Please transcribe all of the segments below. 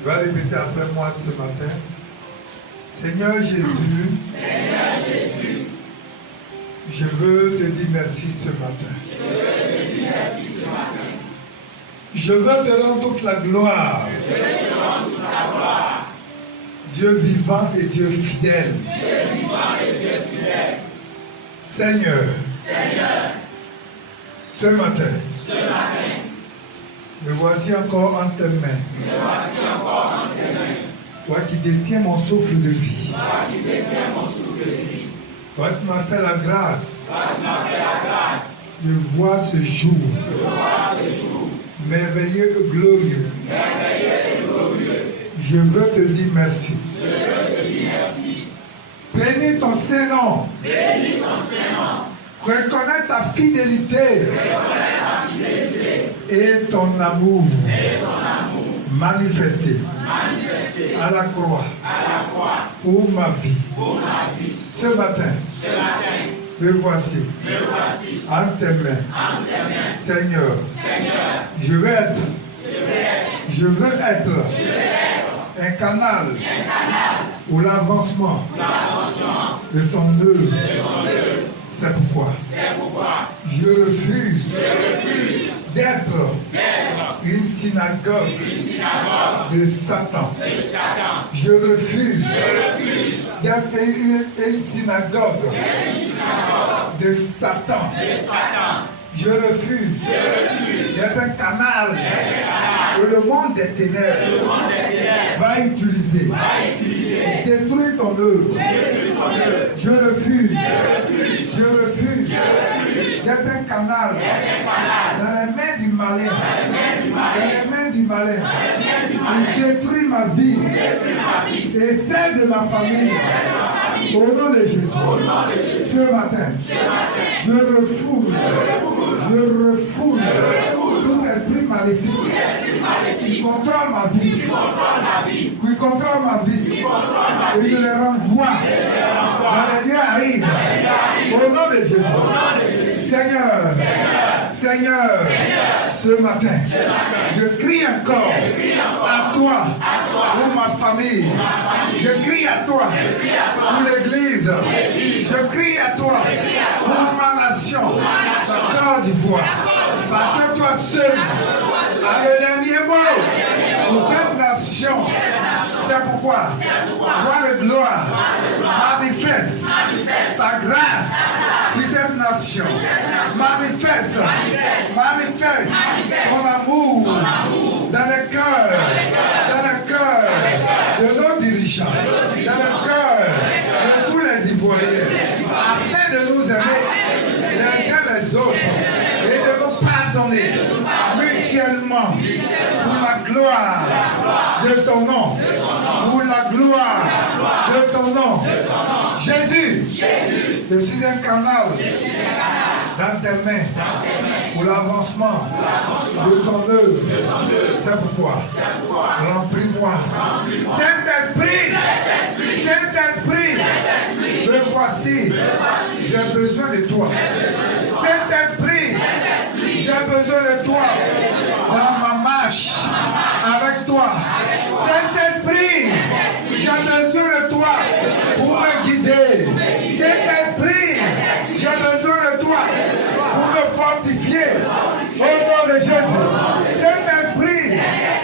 Tu vas répéter après moi ce matin. Seigneur Jésus, je veux te dire merci ce matin. Je veux te rendre toute la gloire. Dieu vivant et Dieu fidèle. Seigneur, ce matin, me voici encore en tes mains. Toi qui détiens mon souffle de vie. Toi qui m'as fait la grâce de voir ce jour. Merveilleux et glorieux. Je veux te dire merci. Bénis ton Saint-Nom. Reconnais ta fidélité. Et ton amour. Manifesté à la croix pour ma vie. Ce matin, me voici en tes mains. Seigneur, je veux être un canal pour l'avancement de ton œuvre. C'est pourquoi je refuse d'être une synagogue de Satan. Je refuse d'être une synagogue de Satan. Je refuse d'être un canal que le monde des ténèbres va utiliser. Détruire ton œuvre. Je refuse d'être un canal dans les mains du malin. Il détruit ma vie et celle de ma famille. Au nom de Jésus, ce matin, je refoule tout esprit maléfique qui contrôle ma vie, et je les renvoie dans les lieux arides. Au nom de Jésus, Seigneur, ce matin, je crie encore à toi pour ma famille. Je crie à toi pour l'Église. Je crie à toi pour ma nation, la Côte d'Ivoire. Parce que toi seul as le dernier mot pour cette nation. C'est pourquoi, gloire et gloire, manifeste sa grâce sur cette nation. Manifeste ton amour dans le cœur de nos dirigeants, dans le cœur de tous les Ivoiriens, afin de nous aimer les uns les autres et de nous pardonner mutuellement pour la gloire de ton nom, pour la gloire de ton ton nom. Jésus, je suis un canal dans tes mains pour l'avancement de ton œuvre. C'est pourquoi, remplis-moi. Saint-Esprit, me voici. J'ai besoin de toi. Saint-Esprit, j'ai besoin de toi dans ma marche avec toi. Saint-Esprit, j'ai besoin de toi pour me guider. Saint-Esprit, j'ai besoin de toi pour me fortifier. Au nom de Jésus. Saint-Esprit,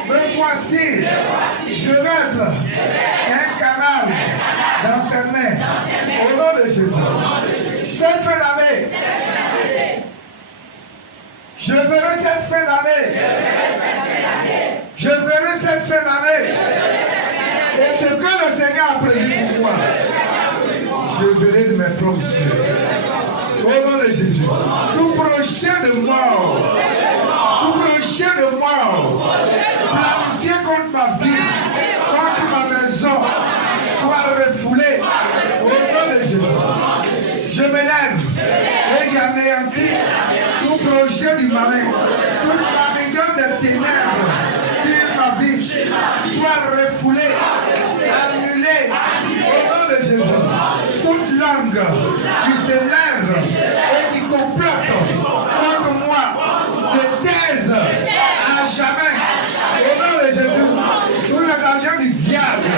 me voici. Je vais être un canal dans tes mains. Au nom de Jésus. Cette fin d'année, je verrai cette fin d'année. Je verrai cette fin d'année. Et ce que le Seigneur a prévu pour moi, je verrai de mes propres yeux. Au nom de Jésus. Tout projet de mort, planifié contre ma vie, contre ma maison, soit refoulé. Au nom de Jésus. Je me lève et j'anéantis tout projet du malin, toute la rigueur des ténèbres sur ma vie, soit refoulé, annulé. Au nom de Jésus. Toute langue qui se lève et qui complote contre moi se taise à jamais. Au nom de Jésus. Tous les agents du diable,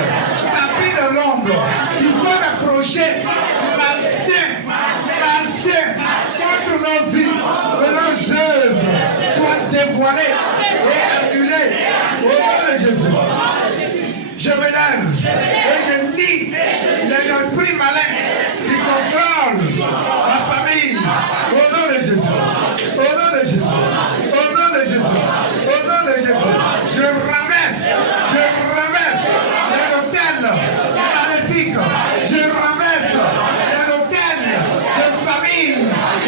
tapis de l'ombre, qui vont approcher contre nos vies, que nos œuvres soient dévoilées et annulées. Au nom de Jésus. Je me lève et je lis les esprits malins qui contrôlent ma famille. Au nom de Jésus. Au nom de Jésus. Au nom de Jésus. Au nom de Jésus. Je renverse les hôtels maléfiques. Je renverse les hôtels de famille.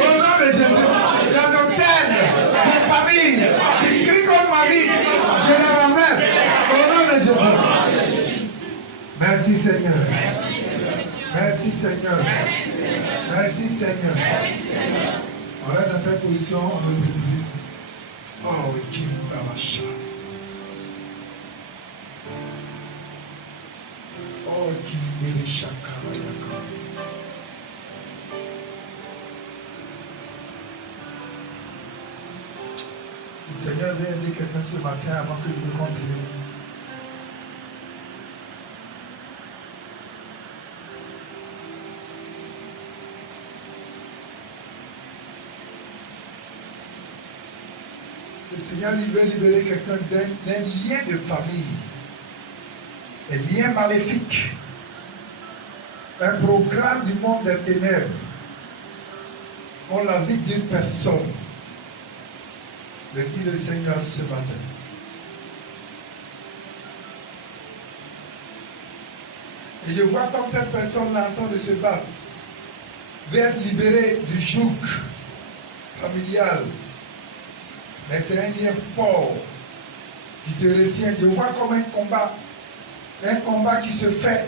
Au nom de Jésus. Les hôtels de famille qui crient contre ma vie. Je les renverse. Au nom de Jésus. Merci Seigneur. Merci Seigneur. Merci Seigneur. On est dans cette position. Oh, qui nous machin. Oh, qui nous chacun. Le Seigneur vient aider quelqu'un ce matin avant que je ne continue. Le Seigneur veut libérer quelqu'un d'un lien de famille, un lien maléfique, un programme du monde des ténèbres pour la vie d'une personne. Le dit le Seigneur ce matin. Et je vois comme cette personne-là en train de se battre, veut être libérée du joug familial. Mais c'est un lien fort qui te retient. Je vois comme un combat qui se fait.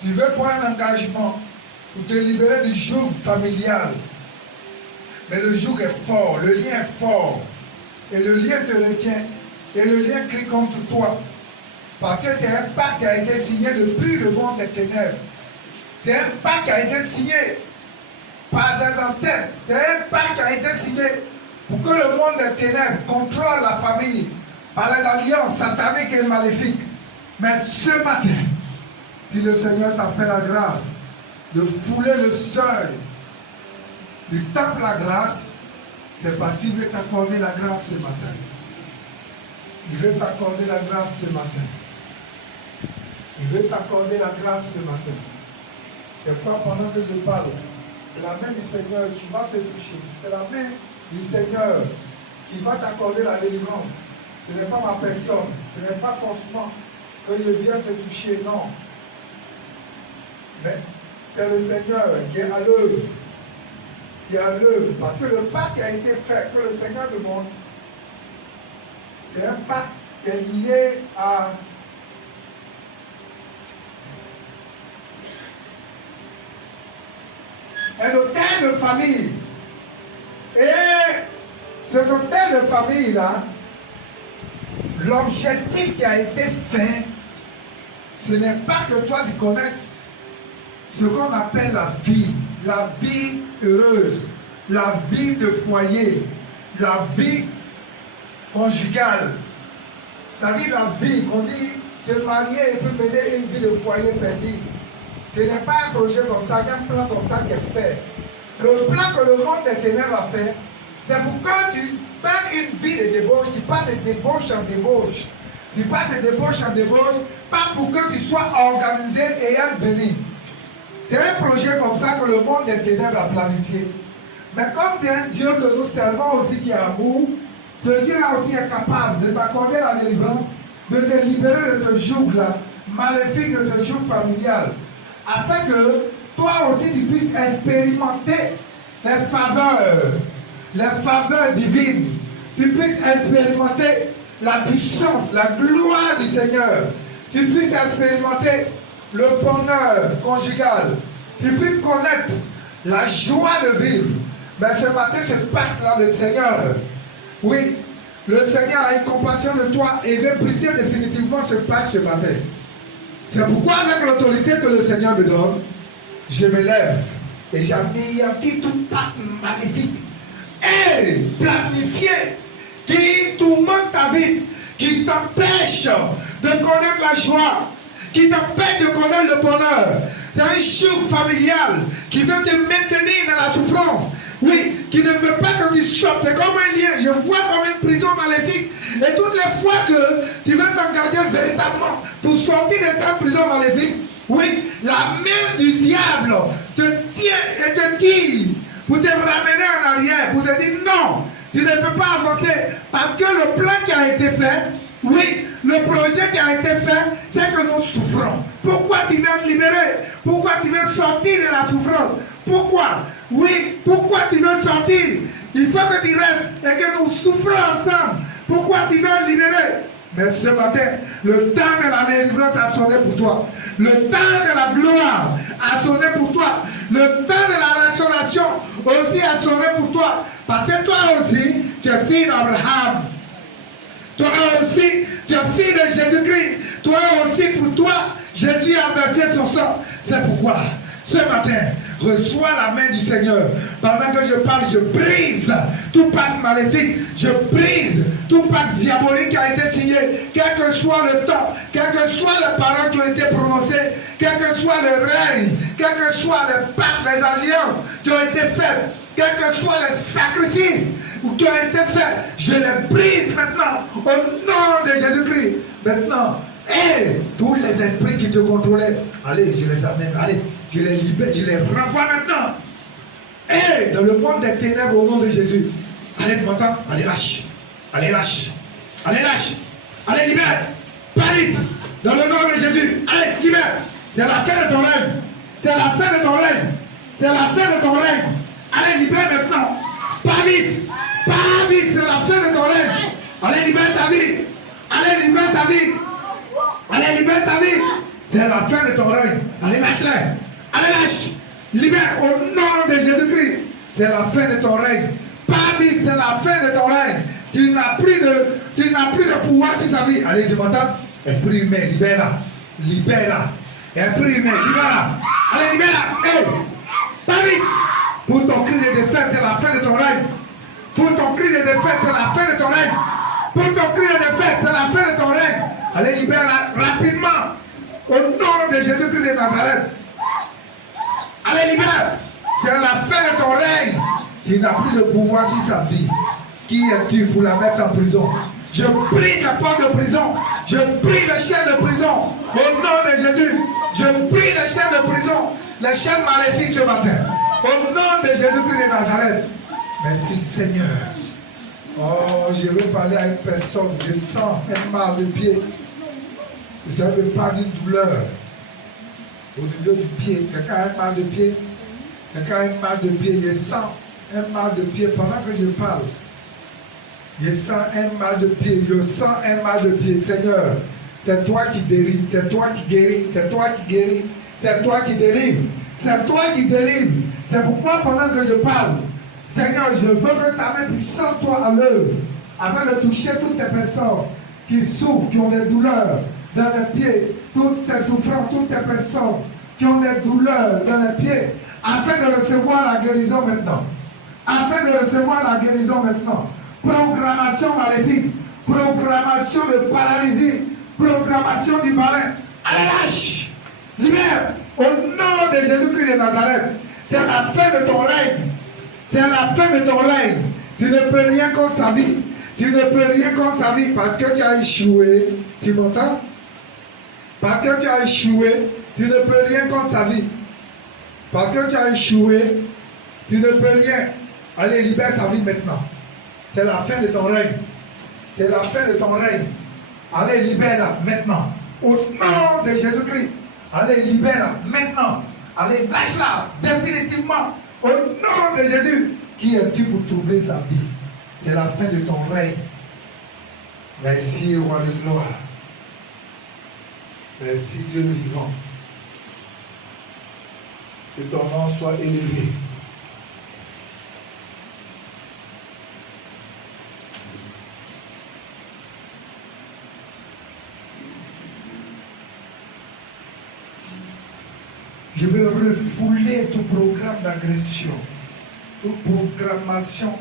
Tu veux prendre un engagement pour te libérer du joug familial. Mais le joug est fort, le lien est fort. Et le lien te retient. Et le lien crie contre toi. Parce que c'est un pacte qui a été signé depuis le monde des ténèbres. C'est un pacte qui a été signé par des ancêtres. C'est un pacte qui a été signé pour que le monde des ténèbres contrôle la famille par les alliances sataniques et maléfiques. Mais ce matin, si le Seigneur t'a fait la grâce de fouler le seuil du temple la grâce, c'est parce qu'il veut t'accorder la grâce ce matin. Il veut t'accorder la grâce ce matin. Il veut t'accorder la grâce ce matin. C'est pas pendant que je parle, c'est la main du Seigneur qui va te toucher. C'est la main du Seigneur qui va t'accorder la délivrance. Ce n'est pas ma personne. Ce n'est pas forcément que je viens te toucher, non. Mais c'est le Seigneur qui est à l'œuvre. Qui est à l'œuvre. Parce que le pacte qui a été fait, que le Seigneur demande, c'est un pacte qui est lié à un hôtel de famille. Et cet hôtel de famille-là, l'objectif qui a été fait, ce n'est pas que toi tu connaisses ce qu'on appelle la vie heureuse, la vie de foyer, la vie conjugale. C'est-à-dire la vie, qu'on dit, se marier et puis mener une vie de foyer perdue. Ce n'est pas un projet comme ça, il y a un plan comme ça qui est fait. Le plan que le monde des ténèbres a fait, c'est pour que tu prennes une vie de débauche, tu pars de débauche en débauche. Tu pars de débauche en débauche, pas pour que tu sois organisé et béni. C'est un projet comme ça que le monde des ténèbres a planifié. Mais comme tu es un Dieu que nous servons aussi qui est amour, ce Dieu-là aussi est capable de t'accorder la délivrance, de te libérer de ce joug-là, maléfique, de ce joug familial, afin que toi aussi tu puisses expérimenter les faveurs divines. Tu puisses expérimenter la puissance, la gloire du Seigneur. Tu puisses expérimenter le bonheur conjugal. Tu puisses connaître la joie de vivre. Mais ce matin, ce pacte-là, le Seigneur, oui, le Seigneur a une compassion de toi et veut briser définitivement ce pacte ce matin. C'est pourquoi, avec l'autorité que le Seigneur me donne, je me lève et j'anéantis tout pacte maléfique et planifié qui tourmente ta vie, qui t'empêche de connaître la joie, qui t'empêche de connaître le bonheur. C'est un joug familial qui veut te maintenir dans la souffrance. Oui, qui ne veut pas que tu sortes. C'est comme un lien. Je vois comme une prison maléfique. Et toutes les fois que tu veux t'engager véritablement pour sortir de ta prison maléfique, oui, la main du diable te tient et te tire pour te ramener en arrière, pour te dire non, tu ne peux pas avancer. Parce que le plan qui a été fait, oui, le projet qui a été fait, c'est que nous souffrons. Pourquoi tu veux te libérer? Pourquoi tu veux sortir de la souffrance? Pourquoi? Oui, pourquoi tu veux sortir? Il faut que tu restes et que nous souffrons ensemble. Pourquoi tu veux te libérer? Mais ce matin, le temps de la délivrance a sonné pour toi. Le temps de la gloire a sonné pour toi. Le temps de la restauration aussi a sonné pour toi. Parce que toi aussi, tu es fille d'Abraham. Toi aussi, tu es fille de Jésus-Christ. Toi aussi, pour toi, Jésus a versé son sang. C'est pourquoi, ce matin, reçois la main du Seigneur. Pendant que je parle, je brise tout pacte maléfique. Je brise tout pacte diabolique qui a été signé. Quel que soit le temps, quelles que soient les paroles qui ont été prononcées, quel que soit le règne, quel que soit le pacte, les alliances qui ont été faites, quels que soient les sacrifices qui ont été faits, je les brise maintenant au nom de Jésus-Christ. Maintenant, et tous les esprits qui te contrôlaient, allez, je les amène, allez, je les libère, je les renvoie maintenant. Et dans le monde des ténèbres au nom de Jésus, allez, tu m'entends? Allez, lâche, allez, lâche, allez, lâche, allez, libère, pas vite, dans le nom de Jésus, allez, libère. C'est la fin de ton règne, c'est la fin de ton règne, c'est la fin de ton règne. Allez, libère maintenant, pas vite, c'est la fin de ton règne. Allez, libère ta vie, allez, libère ta vie. Allez, libère ta vie. C'est la fin de ton règne. Allez, lâche-les. Allez, lâche. Libère au nom de Jésus-Christ. C'est la fin de ton règne. Pas vite, c'est la fin de ton règne. Tu n'as plus de pouvoir sur sa vie. Allez, tu m'entends? Esprit humain, libère-la. Libère-la. Esprit humain, libère-la. Allez, libère-la. Hey. Pas vite. Pour ton cri de défaite, c'est la fin de ton règne. Pour ton cri de défaite, c'est la fin de ton règne. Pour ton cri de défaite, c'est la fin de ton règne. Allez, libère-la rapidement. Au nom de Jésus-Christ de Nazareth. Allez, libère. C'est la fin de ton règne. Tu n'as plus de pouvoir sur sa vie. Qui es-tu pour la mettre en prison? Je prie la porte de prison. Je prie les chaînes de prison. Au nom de Jésus. Je prie les chaînes de prison. Les chaînes maléfiques ce matin. Au nom de Jésus-Christ de Nazareth. Merci Seigneur. Oh, je veux parler à une personne. Je sens un mal de pied. Je ne veux pas d'une douleur. Au niveau du pied. Quelqu'un a un mal de pied. Quelqu'un a un mal de pied. Je sens un mal de pied pendant que je parle. Je sens un mal de pied. Je sens un mal de pied. Seigneur, c'est toi qui guéris. C'est toi qui guéris. C'est toi qui guéris. C'est toi qui délivres. C'est toi qui délivres. C'est pourquoi pendant que je parle, Seigneur, je veux que ta main puisse toi à l'œuvre, afin de toucher toutes ces personnes qui souffrent, qui ont des douleurs dans les pieds, toutes ces souffrances, toutes ces personnes qui ont des douleurs dans les pieds, afin de recevoir la guérison maintenant. Afin de recevoir la guérison maintenant. Programmation maléfique, programmation de paralysie, programmation du malin. Allez, lâche, libère, au nom de Jésus-Christ de Nazareth. C'est la fin de ton règne. C'est la fin de ton règne. Tu ne peux rien contre sa vie. Tu ne peux rien contre sa vie parce que tu as échoué. Tu m'entends? Parce que tu as échoué, tu ne peux rien contre sa vie. Parce que tu as échoué, tu ne peux rien. Allez, libère ta vie maintenant. C'est la fin de ton règne. C'est la fin de ton règne. Allez, libère-la maintenant. Au nom de Jésus-Christ. Allez, libère-la maintenant. Allez, lâche-la définitivement. Au nom de Jésus. Qui es-tu pour trouver sa vie? C'est la fin de ton règne. Merci, roi de gloire. Merci, Dieu vivant. Que ton nom soit élevé. Je veux refouler tout programme d'agression, toute programmation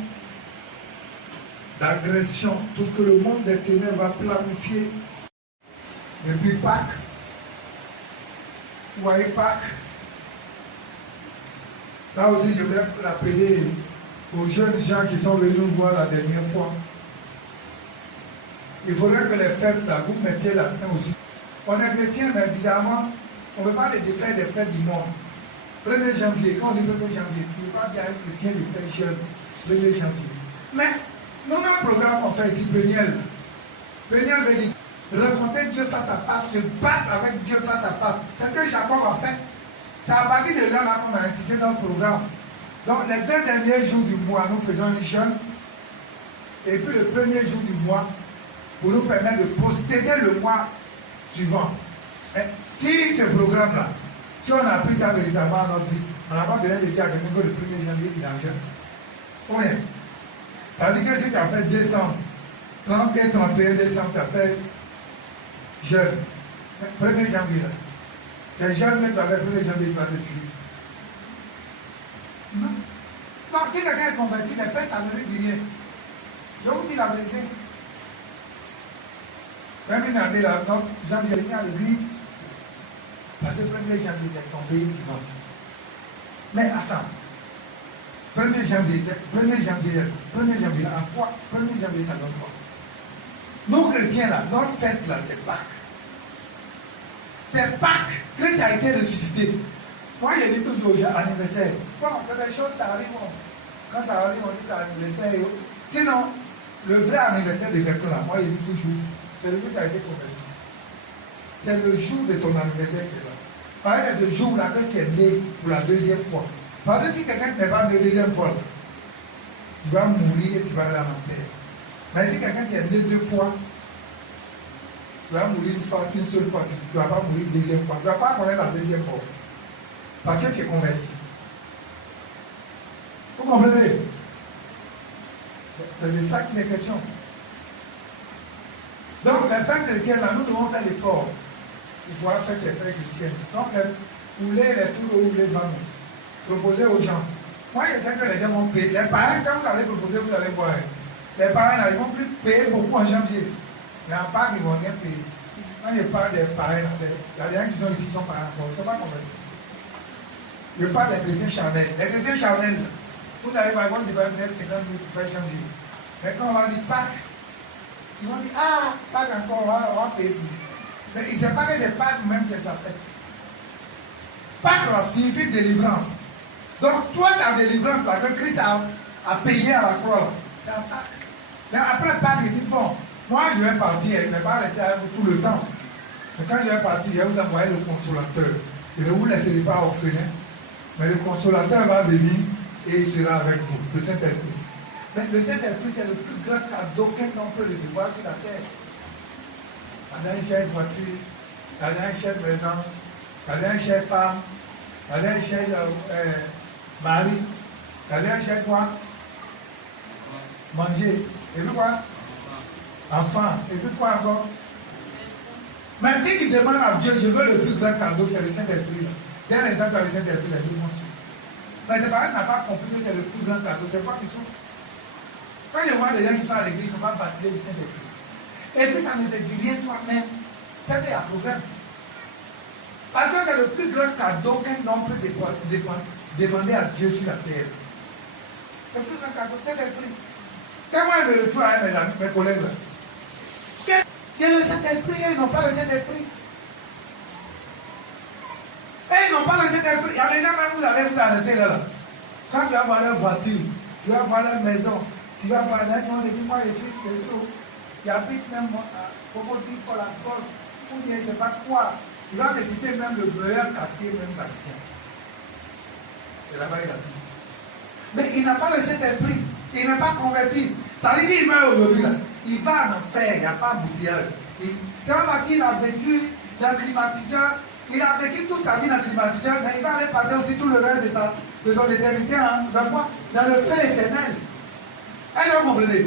d'agression, tout ce que le monde des ténèbres va planifier depuis Pâques. Vous voyez Pâques? Ça aussi, je vais rappeler aux jeunes gens qui sont venus nous voir la dernière fois. Il faudrait que les fêtes, là, vous mettiez l'accent aussi. On est chrétien, mais bizarrement, on ne veut pas les défaire des fêtes du monde. 1er janvier, quand on dit 1er janvier, tu ne veux pas bien être chrétien de faire jeune, 1er janvier. Mais, nous, notre programme, on fait ici, Peniel. Peniel veut dire rencontrer Dieu face à face, se battre avec Dieu face à face. C'est ce que Jacob a fait. C'est à partir de là qu'on a intitulé notre programme. Donc, les 2 derniers jours du mois, nous faisons un jeûne. Et puis, le premier jour du mois, pour nous permettre de posséder le mois suivant. Et si ce programme-là, si on a appris ça véritablement dans notre vie, on n'a pas besoin de dire à quelqu'un que le 1er janvier, il est en jeûne. Combien? Ça veut dire que si tu as fait décembre, 30 et 31 décembre, tu as fait jeûne. 1er janvier, là. C'est jeûne que tu as fait 1er janvier, tu vas te tuer. Non. Donc, si quelqu'un est convaincu, les fêtes, ça ne veut dire rien. Je vous dis la vérité. Même une année, là, donc, janvier, il est à l'église. Parce que 1er janvier, il est tombé dimanche. Mais attends. 1er janvier, en quoi 1er janvier, ça donne quoi? Nous, chrétiens, là, notre fête, là, c'est Pâques. C'est Pâques. Christ a été ressuscité. Moi, je dis toujours aux gens, anniversaire. Bon, c'est des choses, ça arrive. Quand ça arrive, on dit c'est anniversaire. Sinon, le vrai anniversaire de quelqu'un, là, moi, je dis toujours, c'est le jour où tu as été converti. C'est le jour de ton anniversaire qui est là. Par exemple, le jour là que tu es né pour la 2e fois. Parce que si quelqu'un n'est pas né la 2e fois, tu vas mourir et tu vas aller en enfer. Mais si quelqu'un est né 2 fois, tu vas mourir une seule fois, tu ne vas pas mourir une 2e fois. Tu ne vas pas connaître la 2e fois. Parce que tu es converti. Vous comprenez? C'est de ça qu'il est question. Donc, les fêtes chrétiennes, là, nous devons faire l'effort pour pouvoir faire ces fêtes chrétiennes. Donc, rouler les tours ou les vendre, proposer aux gens. Moi, je sais que les gens vont payer. Les parents, quand vous allez proposer, vous allez voir. Les parents, là, ils ne vont plus payer beaucoup en janvier. Mais en Pâques, ils ne vont rien payer. Quand je parle des parents, il y a des gens qui sont ici, qui sont parents. Ils ne sont pas convaincus. Je parle des chrétiens charnels. Les chrétiens charnels, vous allez par exemple, ils vont venir 50 000 pour faire janvier. Mais quand on va dire Pâques, ils vont dire, ah, Pâques encore, on va payer plus. Mais ils ne savent pas que c'est Pâques même que ça fait. Pâques là, signifie délivrance. Donc, toi, ta délivrance, là, que Christ a payé à la croix, c'est à Pâques. Mais après Pâques, il dit, bon, moi je vais partir, je ne vais pas rester avec vous tout le temps. Mais quand je vais partir, je vais vous envoyer le consolateur. Je ne vous laisserai pas orphelin. Mais le consolateur va venir et il sera avec vous, le Saint-Esprit. Mais le Saint-Esprit, c'est le plus grand cadeau qu'un homme peut recevoir sur la terre. T'as une chère voiture, t'as une chère maison, t'as une chère femme, La dernière chaise, Marie. La dernière chaise, quoi? Manger. Et puis quoi? Enfant. Et puis quoi encore? Mais si tu demandes à Dieu, je veux le plus grand cadeau que le Saint-Esprit. Dès l'instant que le Saint-Esprit, les émotions. Mais c'est parce que tu n'as pas compris que c'est le plus grand cadeau. C'est quoi qui souffre? Quand je vois des gens qui sont à l'église, ils ne sont pas baptisés du Saint-Esprit. Et puis ça ne te dit rien toi-même. C'est qu'il y a un problème. Parce que c'est le plus grand cadeau qu'un homme peut demander à Dieu sur la terre. Le plus grand cadeau, c'est l'esprit. Quand moi je me retrouve avec mes collègues là, c'est le Saint-Esprit, ils n'ont pas le Saint-Esprit. Et ils n'ont pas le Saint-Esprit. Il y a des gens, même vous allez vous arrêter là. Quand tu vas voir leur voiture, tu vas voir leur maison, tu vas voir leur nom, et dis-moi, je suis, il habite même au côté pour la porte, ou bien je ne sais pas quoi. Il va te citer même le meilleur quartier, même d'Habitat. Et là-bas, il a dit. Mais il n'a pas le Saint-Esprit, il n'est pas converti. Ça veut dire qu'il meurt aujourd'hui là. Il va en enfer, il n'y a pas d'embouteillage. C'est pas parce qu'il a vécu dans le climatiseur, il a vécu toute sa vie dans le climatiseur, mais il va aller passer aussi tout le reste de son éternité dans quoi? Dans le feu éternel. Est-ce que vous comprenez?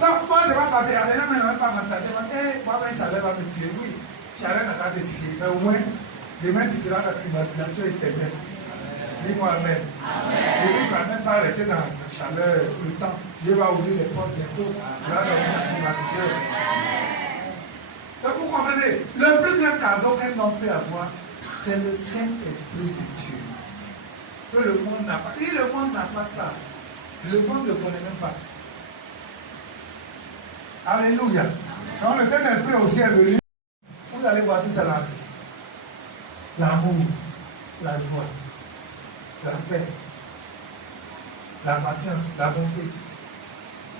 Donc, toi, je vais passer, il y a des gens qui n'ont pas m'attraper, moi-même, Chaleur va me tuer. Oui, Chaleur n'a pas te tuer, mais au moins, demain, tu seras dans la climatisation éternelle. Dis-moi Amen. Et puis tu ne vas même pas rester dans la chaleur tout le temps. Dieu va ouvrir les portes bientôt. Tu vas dormir dans le climatiseur. Donc vous comprenez, le plus grand cadeau qu'un homme peut avoir, c'est le Saint-Esprit de Dieu. Que le monde n'a pas. Si le monde n'a pas ça, le monde ne le connaît même pas. Alléluia. Quand le Saint-Esprit aussi est venu, vous allez voir tout ça là. L'amour, la joie, la paix, la patience, la bonté,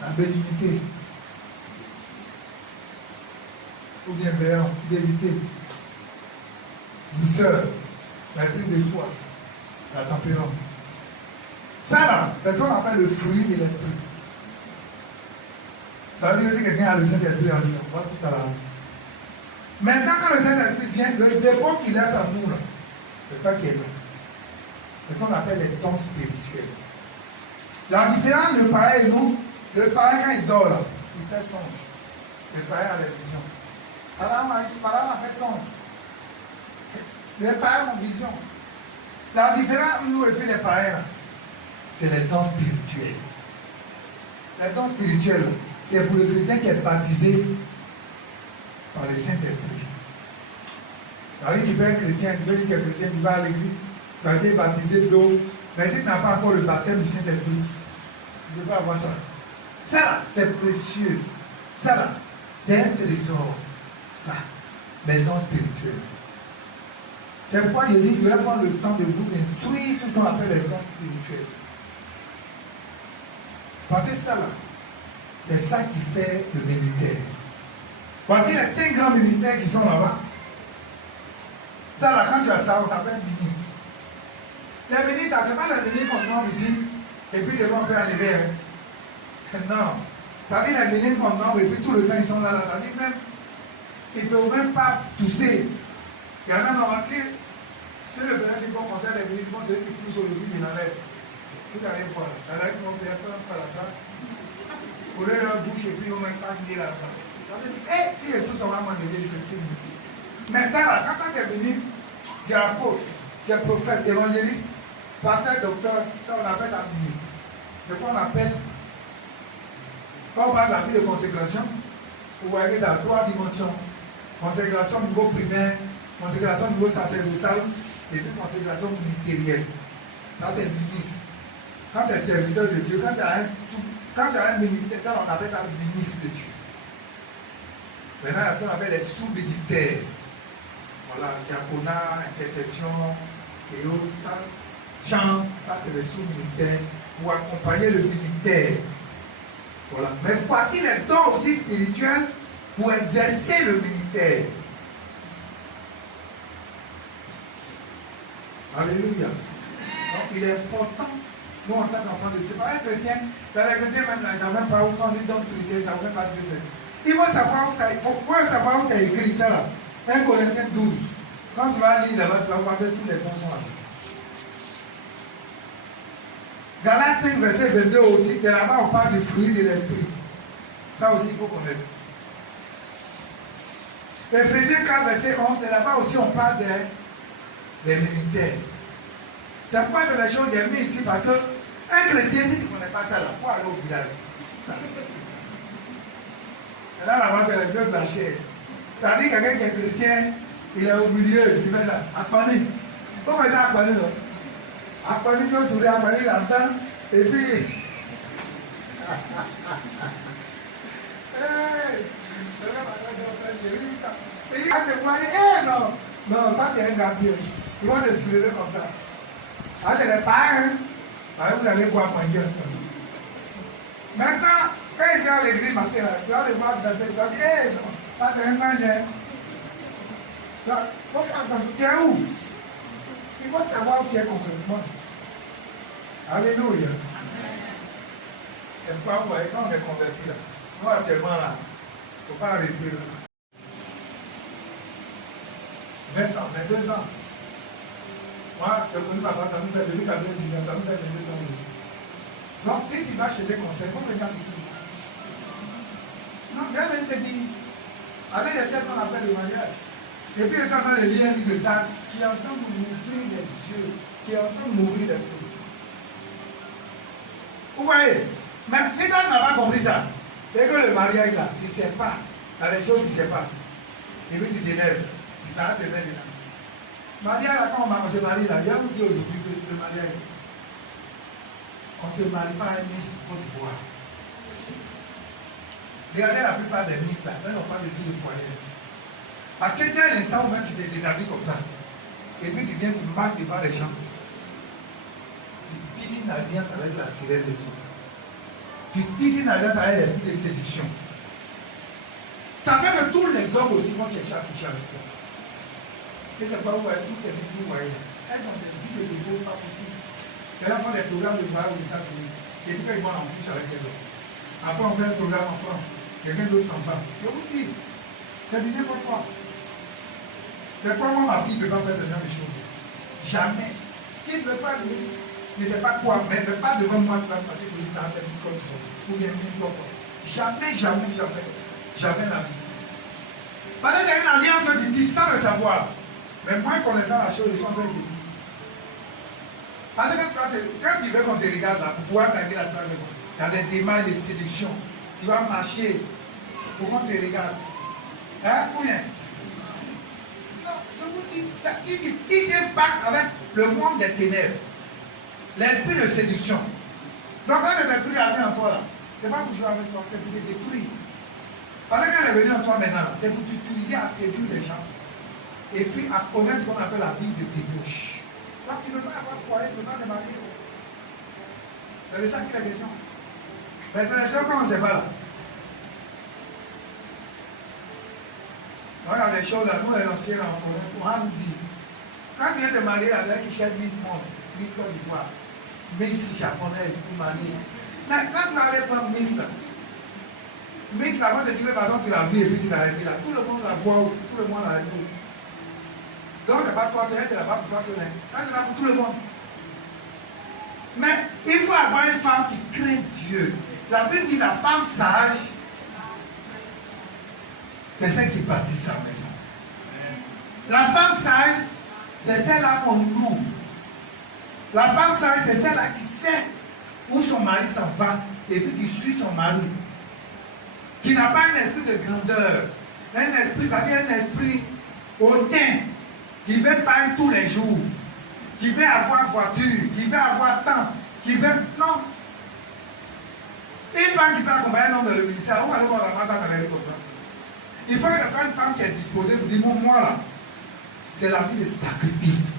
la bénignité, ou bienveillance, fidélité, douceur, la prise de soi, la tempérance. Ça là, c'est ce qu'on appelle le fruit de l'esprit. Ça veut dire que si quelqu'un a le Saint-Esprit en lui, on voit tout ça là. Maintenant, quand le Saint-Esprit vient, le dépôt qu'il a en nous, c'est ça qui est là. C'est ce qu'on appelle les dons spirituels. La différence, le païen et nous, le païen quand il dort là, il fait songe. Le païen a les visions. Parama a fait songe. Les païens ont vision. La différence, nous et puis les païens, c'est les dons spirituels. Les dons spirituels, c'est pour le chrétien qui est baptisé par le Saint-Esprit. C'est-à-dire que tu es chrétien, tu veux dire que tu es chrétien, tu vas à l'église, tu as été baptisé d'eau, mais si tu n'as pas encore le baptême du Saint-Esprit, tu ne peux pas avoir ça. Ça, c'est précieux. Ça, c'est un trésor. Ça, les dons spirituels. C'est pourquoi je dis, je vais prendre le temps de vous instruire tout ce qu'on appelle les dons spirituels. Parce que ça, là, c'est ça qui fait le militaire. Voici les 5 grands militaires qui sont là-bas. Ça, là, quand tu as ça, on t'appelle ministre. Les ministres, tu n'as pas les ministres qu'on nomme ici, et puis devant on peut enlever. Hein. Non. Ça veut dire les ministres qu'on nomme, et puis tout le temps, ils sont là. Ça veut dire même, ils ne peuvent même pas tousser. Il y en a un entier. Si le président du bon conseil des ministres, celui qui tousse aujourd'hui, il enlève. Vous allez voir. Il enlève mon père, par la trace. Pour leur bouche, et puis on ne met pas venir là-dedans. Si les tous sont vraiment dédiés, c'est tout. Mais ça, là, quand tu es ministre, tu es apôtre, tu es prophète, évangéliste, pasteur, docteur, ça on appelle un ministre. C'est quoi on appelle, quand on parle de la vie de consécration, vous voyez dans 3 dimensions. Consécration au niveau primaire, consécration au niveau sacerdotal, et puis consécration ministérielle. Ça c'est ministre. Quand tu es serviteur de Dieu, quand tu as un ministère, ça on appelle un ministre de Dieu. Maintenant, il y a ce qu'on appelle les sous-militaires. Voilà, diaconat, intercession, et autres. Chant, ça c'est les sous-militaires pour accompagner le militaire. Voilà. Mais voici les dons aussi spirituels pour exercer le militaire. Alléluia. Donc il est important, nous en tant qu'enfants de Dieu, pas les chrétiens, dans les chrétiens même là, ils ne savent même pas où quand on dit don spirituel, ils ne savent même pas ce que c'est. Il faut savoir où ça, il faut savoir où tu as écrit ça là. 1 Corinthiens 12. Quand tu vas lire là-bas, tu vas voir que tous les dons sont là. 4, 5, verset 22 aussi, c'est là-bas on parle du fruit de l'esprit. Ça aussi, il faut connaître. Éphésiens 4, verset 11, c'est là-bas aussi on parle des militaires. C'est pourquoi de la chose j'ai mis ici, parce que un chrétien, si tu ne connais pas ça, il faut aller au village. Et là, là-bas, c'est les choses de la chair. Ça dit que quelqu'un qui est chrétien, il est au milieu, il fait là, Akpani. Comment c'est Akpani là? Akpani, je souris, Akpani là-dedans, et puis. Et il va te voir, non, non, ça t'es un gars bien. Ils vont te sourire comme ça. Ah, c'est les parents, vous allez boire manger ensemble. Maintenant, quand ils viennent à l'église matin, tu vas les voir dans le tu vas dire, hé, non, ça c'est un manger. Il faut faire attention, tu es où? Il faut savoir où tu es concrètement. Alléluia. C'est pourquoi vous voyez, quand on est converti là, nous actuellement là, il ne faut pas rester là. 20 ans, 22 ans. Moi, j'ai connu ma femme, ça nous fait depuis 99, ça nous fait 22 ans. Donc, si tu vas chez des conseils, il faut regarder tout. Non, viens même te dire, allez, il y a ce qu'on appelle le mariage. Et puis, il y a ça dans les liens de date qui est en train de m'ouvrir les yeux, qui est en train de m'ouvrir les yeux. Vous voyez? Mais si tu n'as pas compris ça, dès que le mariage là, tu ne sais pas, dans les choses, tu ne sais pas. Et puis, tu t'élèves, tu t'arrêtes de mettre dedans. Mariage là, quand on se marie là, il y a vous dit aujourd'hui que le mariage, on ne se marie pas à une Miss Côte d'Ivoire. Regardez la plupart des Miss là, elles n'ont pas de vie de foyer. À quel instant où même tu te déshabilles comme ça, et puis tu viens, tu marques devant les gens, tu tisses une alliance avec la sirène des autres. Tu tisses une alliance avec les filles de séduction. Ça fait que tous les hommes aussi vont chercher à coucher avec toi. Et c'est pas où vous voyez tous ces filles, vous voyez. Elles ont des vies de dévot pas possibles. Les gens font des programmes de mariage aux États-Unis. Et puis quand ils vont en couche avec les autres. Après on fait un programme en France. Quelqu'un d'autre s'en va. Je vous dis, c'est du n'importe quoi. C'est quoi moi ma fille ne peut pas faire ce genre de choses. Jamais. Si tu veux faire de musique, je ne sais pas quoi, mais ne pas devant moi tu vas passer pour une table comme ça. Ou bien une quoi. Jamais, jamais, jamais. Jamais la vie. Parce qu'il y a une alliance qui dit sans le savoir. Mais moi, connaissant la chose, je suis en train de dire. Parce que quand tu veux qu'on te regarde là, pour pouvoir gagner la trame, il y a des démarches de séduction. Tu vas marcher pour qu'on te regarde. Hein? Combien? Non, je vous dis, ça qui impacte avec le monde des ténèbres. L'esprit de séduction. Donc quand l'esprit est venu en toi là, c'est pas pour jouer avec toi, c'est pour te détruire. Parce que quand elle est venue en toi maintenant, c'est pour t'utiliser à séduire les gens. Et puis à connaître ce qu'on appelle la vie de débauche. Donc tu ne peux pas avoir foyer, tu ne peux pas te marier. C'est de ça qui est la question. Mais c'est les choses qu'on ne sait pas là. Donc il y a des choses là, nous les anciens là, on va nous dire. Quand tu viens te marier là, qui cherche Miss Monde, Miss Côte d'Ivoire, Miss japonaise pour marier. Mais quand tu vas aller prendre Miss là, Miss là, quand tu dis par exemple tu l'as vu et puis tu l'as aimé là, tout le monde la voit aussi, tout le monde la aime aussi. Donc, ce n'est pas toi, c'est là-bas pour toi, c'est là pour tout le monde. Mais il faut avoir une femme qui craint Dieu. La Bible dit la femme sage, c'est celle qui bâtit sa maison. La femme sage, c'est celle-là qu'on loue. La femme sage, c'est celle-là qui sait où son mari s'en va et puis qui suit son mari. Qui n'a pas un esprit de grandeur, un esprit, c'est-à-dire un esprit hautain. Qui veut parler tous les jours, qui veut avoir voiture, qui veut avoir temps, qui veut. Non. Une femme qui peut accompagner un homme dans le ministère, on va aller voir la main dans les comme ça. Il faut que ce soit une femme qui est disposée pour dire, moi là, c'est la vie de sacrifice.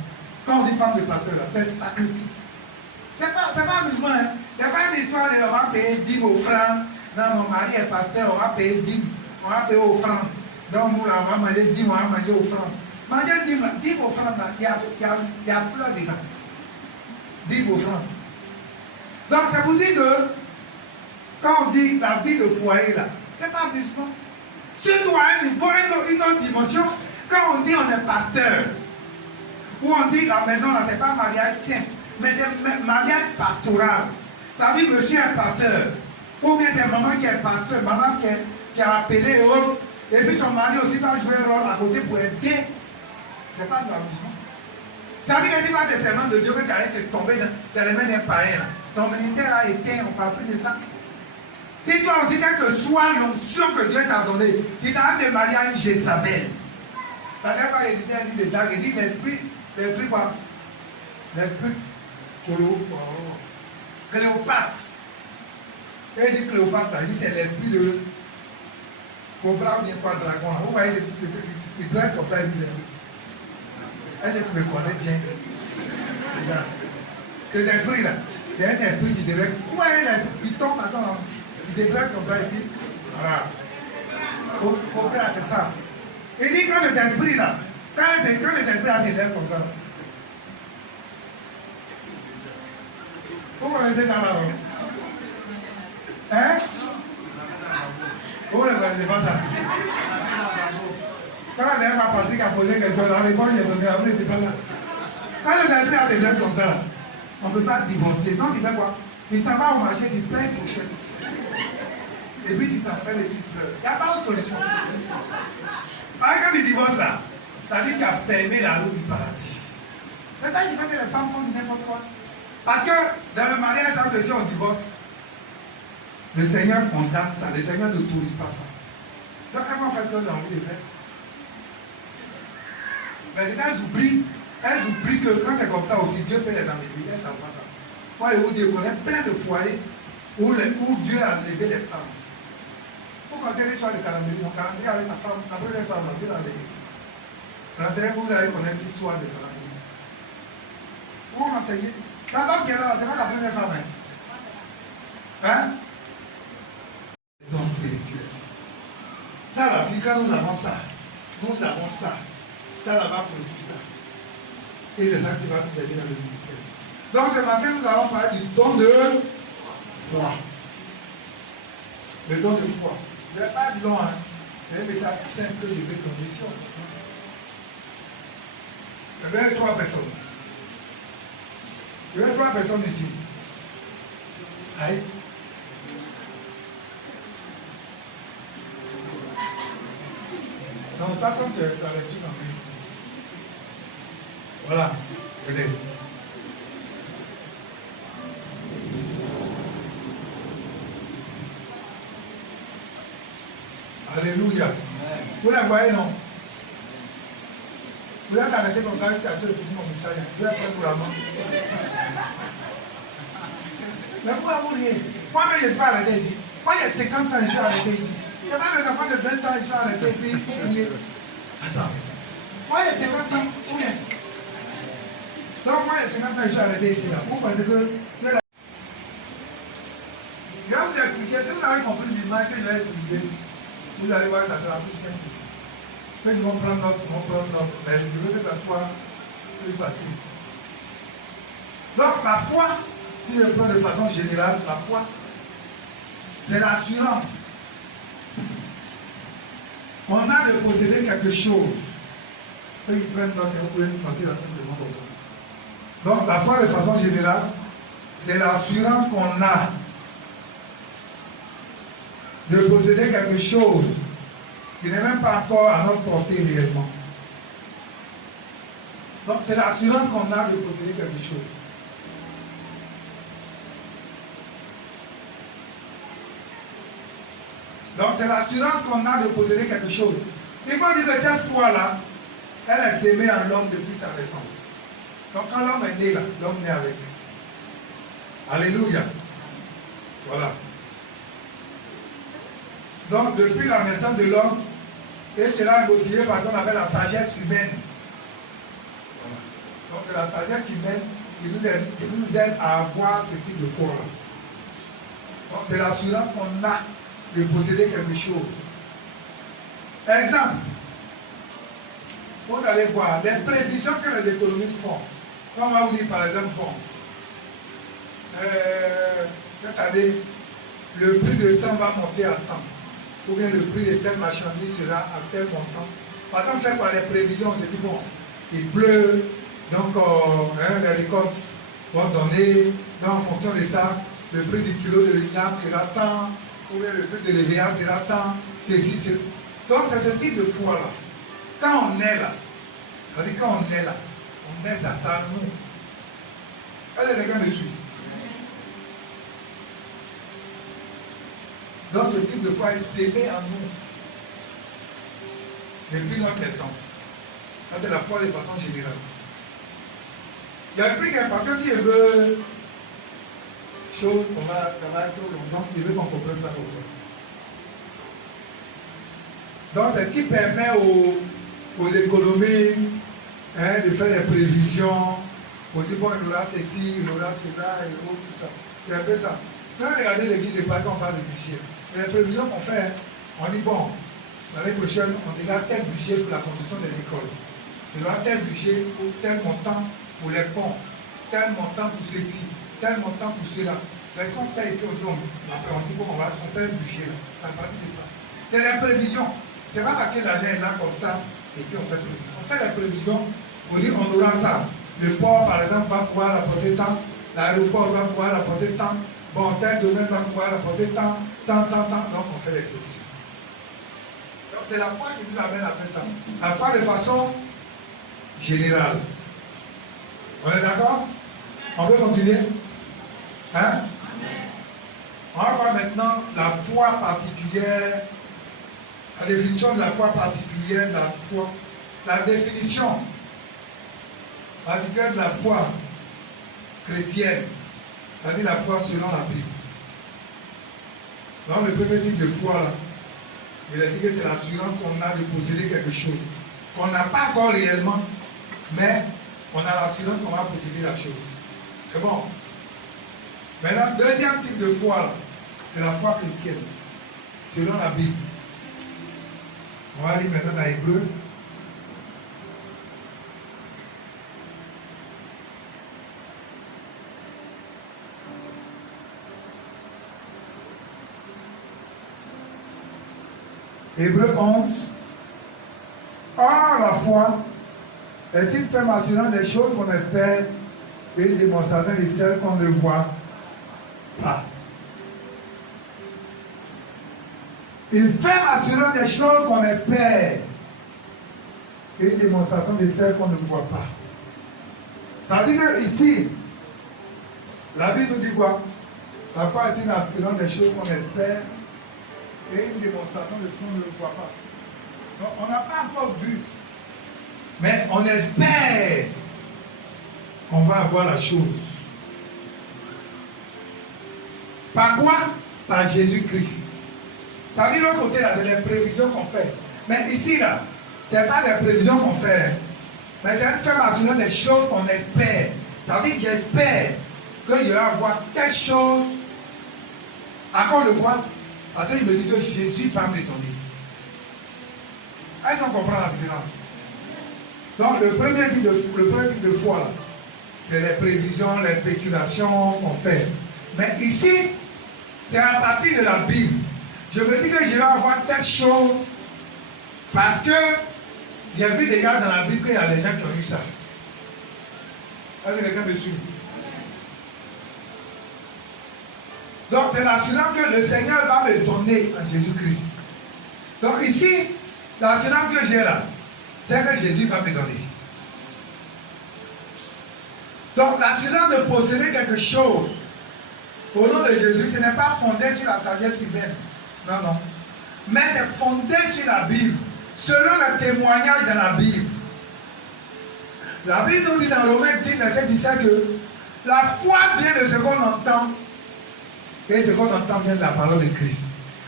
Quand on dit femme de pasteur, c'est sacrifice. C'est pas amusement, hein. Il n'y a pas une histoire de on va payer 10 offrandes. Non, mon mari est pasteur, on va payer 10, on va payer offrandes. Donc nous là, on va manger 10, on va manger offrandes. Manger 10 offrandes, il y a plein dedans. 10 offrandes. Donc ça vous dit que quand on dit la vie de foyer là, c'est pas amusement. Surtout à un niveau, une autre dimension, quand on dit on est pasteur, ou on dit la maison là, c'est pas un mariage simple, mais c'est un mariage pastoral. Ça dit, monsieur est pasteur. Ou bien c'est maman qui est pasteur, maman qui a appelé autre. Et puis ton mari aussi va jouer un rôle à côté pour aider. C'est pas de l'amusement. Ça veut dire que si tu as des serments de Dieu que tu as été tombé dans les mains d'un païen, ton ministère a été, on ne parle plus de ça. Si toi on dit quelle que soit l'onction que Dieu t'a donnée, tu t'as démarré à une Jézabel. Ça n'est pas Élisée, elle dit dedans, il dit l'esprit quoi? L'esprit Cléopâtre. Quand il dit Cléopâtre, ça dit c'est l'esprit de Cobra ou bien quoi, dragon. Vous voyez, il doit être comme ça, elle dit tu me connais bien. C'est ça. Cet esprit-là, c'est un esprit qui se lève. Où est l'esprit? Il tombe à son nom. Il se lève comme ça et puis, voilà. Cobra, c'est ça. Il dit quand cet esprit-là, quand cet esprit-là se lève comme ça, vous connaissez ça là, non? Hein? Vous ne connaissez pas ça? Quand la dernière fois Patrick a posé une question, la réponse est donnée, après il n'était pas là. Quand le esprit a des gens comme ça, là, on ne peut pas divorcer. Donc tu fais quoi? Tu t'en vas au marché, tu pleures une prochaine. Et puis tu t'en fais les petites fleurs. Il n'y a pas d'autre solution. Quand tu divorces là, ça dit que tu as fermé la route du paradis. C'est ça qui fait que les femmes font du n'importe quoi. Parce que dans le mariage, ça veut dire si on divorce, le Seigneur condamne ça, le Seigneur n'autorise pas ça. Donc comment faire ça, vous avez envie de faire? Mais elles oublient que quand c'est comme ça aussi, Dieu peut les enlever, elles ne savent pas ça. Moi, je vous dis, je connais plein de foyers où Dieu a enlevé les femmes. Vous connaissez l'histoire de Calambéry, donc Calambéry avec sa femme, la première femme, Dieu l'a enlevé. Vous allez connaître l'histoire de Calambéry. Vous m'enseignez. La femme qui est là, ce n'est pas la première femme. Hein? Donc, spirituel. Ça, là, quand nous avons ça, ça là-bas produit ça. Et c'est ça qui va nous aider dans le ministère. Donc, ce matin, nous allons parler du don de foi. Le don de foi. Je n'ai pas long, hein. C'est un message simple que je vais donner sur. Je vais 3 personnes. Il y a 3 personnes ici. Aïe. Donc, toi, comme tu es dans la lecture en plus. Voilà. Regardez. Alléluia. Vous la voyez, non? Vous avez arrêté ton temps jusqu'à Dieu finir mon message. Dieu est prêt pour la mort. Mais pourquoi vous riez? Moi-même, je ne suis pas arrêté ici. Moi, il y a 50 ans, je suis arrêté ici. Il y a pas des enfants de 20 ans, ils sont arrêtés et puis il faut prier. Attends. Moi, il y a 50 ans, ou bien? Donc, moi, il y a 50 ans, je suis arrêté ici. Là. Vous pensez que c'est la... Je vais vous expliquer. Si vous avez compris l'image que je vais utiliser, vous allez voir que ça sera plus simple. Ceux qui vont prendre note, mais je veux que ça soit plus facile. Donc, la foi, si je prends de façon générale, la foi, c'est l'assurance. On a de posséder quelque chose. Ceux qui prennent note, vous pouvez noter là simplement comme ça. Donc, la foi, de façon générale, c'est l'assurance qu'on a de posséder quelque chose qui n'est même pas encore à notre portée réellement. Donc, c'est l'assurance qu'on a de posséder quelque chose. Donc, c'est l'assurance qu'on a de posséder quelque chose. Il faut dire que cette foi-là, elle est sémée en l'homme depuis sa naissance. Donc, quand l'homme est né là, l'homme naît avec. Alléluia. Voilà. Donc, depuis la naissance de l'homme, et cela est motivé par ce qu'on appelle la sagesse humaine. Voilà. Donc, c'est la sagesse humaine qui nous aide à avoir ce type de foi-là. Donc, c'est l'assurance qu'on a de posséder quelque chose. Exemple, vous allez voir les prévisions que les économistes font. Comme on va vous dire par exemple, bon, cette année, le prix de temps va monter à temps. Ou bien le prix de telle marchandise sera à tel montant. Par exemple, fait par les prévisions, on se dit, bon, il pleut, donc les récoltes vont donner, donc en fonction de ça, le prix du kilo de l'igname sera tant, ou bien le prix de l'événement sera tant, ceci, ceci. Donc c'est ce type de foi-là. Quand on est là, c'est-à-dire quand on est là, on est à nous. Est-ce que quelqu'un me suit? Donc ce type de foi est sémé en nous depuis notre naissance. C'est la foi de façon générale. Il y a un prix parce que si je veux chose, ça va être trop long. Donc je veux qu'on comprenne ça comme ça. Donc c'est ce qui permet aux économistes de faire des prévisions, pour dire bon, il y aura ceci, il y aura cela, et tout ça. C'est un peu ça. Quand vous regardez l'église, c'est pas qu'on parle de budget. Les prévisions qu'on fait, on dit bon, l'année prochaine, on aura tel budget pour la construction des écoles. Il y aura tel budget pour tel montant pour les ponts, tel montant pour ceci, tel montant pour cela. C'est qu'on fait et puis on dit bon, on fait un budget là. Ça va partir de ça. C'est les prévisions. C'est pas parce que l'argent est là comme ça et puis on fait prévision. On fait les prévisions, on dit on aura ça. Le port, par exemple, va pouvoir apporter tant. L'aéroport va pouvoir apporter tant. Bon, tel domaine va pouvoir apporter tant. Donc on fait les prévisions. Donc c'est la foi qui nous amène à faire ça. La foi de façon générale. On est d'accord? On peut continuer? Hein? On va voir maintenant la foi particulière, la définition de la foi particulière, la foi, la définition particulière de la foi chrétienne, c'est-à-dire la foi selon la Bible. Donc le premier type de foi, là, il a dit que c'est l'assurance qu'on a de posséder quelque chose, qu'on n'a pas encore réellement, mais on a l'assurance qu'on va posséder la chose. C'est bon. Maintenant, deuxième type de foi, là, c'est la foi chrétienne, selon la Bible. On va aller maintenant dans Hébreu. Hébreu 11. Or, la foi est une ferme assurance des choses qu'on espère et une démonstration de celles qu'on ne voit pas. Une ferme assurance des choses qu'on espère et une démonstration de celles qu'on ne voit pas. Ça veut dire que ici, la Bible nous dit quoi? La foi est une assurance des choses qu'on espère et une démonstration de ce qu'on ne voit pas. Donc on n'a pas encore vu, mais on espère qu'on va avoir la chose. Par quoi? Par Jésus-Christ. Ça veut dire de l'autre côté, là, c'est les prévisions qu'on fait. Mais ici, là, ce n'est pas les prévisions qu'on fait. Mais c'est une ferme assurance des choses qu'on espère. Ça veut dire que j'espère qu'il va y avoir telle chose. À quoi le voit? Parce qu'il me dit que Jésus va me donner. Est-ce qu'on comprend la différence? Donc, le premier type de foi, là, c'est les prévisions, les spéculations qu'on fait. Mais ici, c'est à partir de la Bible. Je me dis que je vais avoir telle chose parce que j'ai vu déjà dans la Bible qu'il y a des gens qui ont eu ça. Est-ce que quelqu'un me suit? Donc, c'est l'assurance que le Seigneur va me donner en Jésus-Christ. Donc, ici, l'assurance que j'ai là, c'est que Jésus va me donner. Donc, l'assurance de posséder quelque chose au nom de Jésus, ce n'est pas fondé sur la sagesse humaine. Non, non. Mais c'est fondé sur la Bible, selon le témoignage de la Bible. La Bible nous dit dans Romains 10, verset 17 que la foi vient de ce qu'on entend. Et ce qu'on entend vient de la parole de Christ.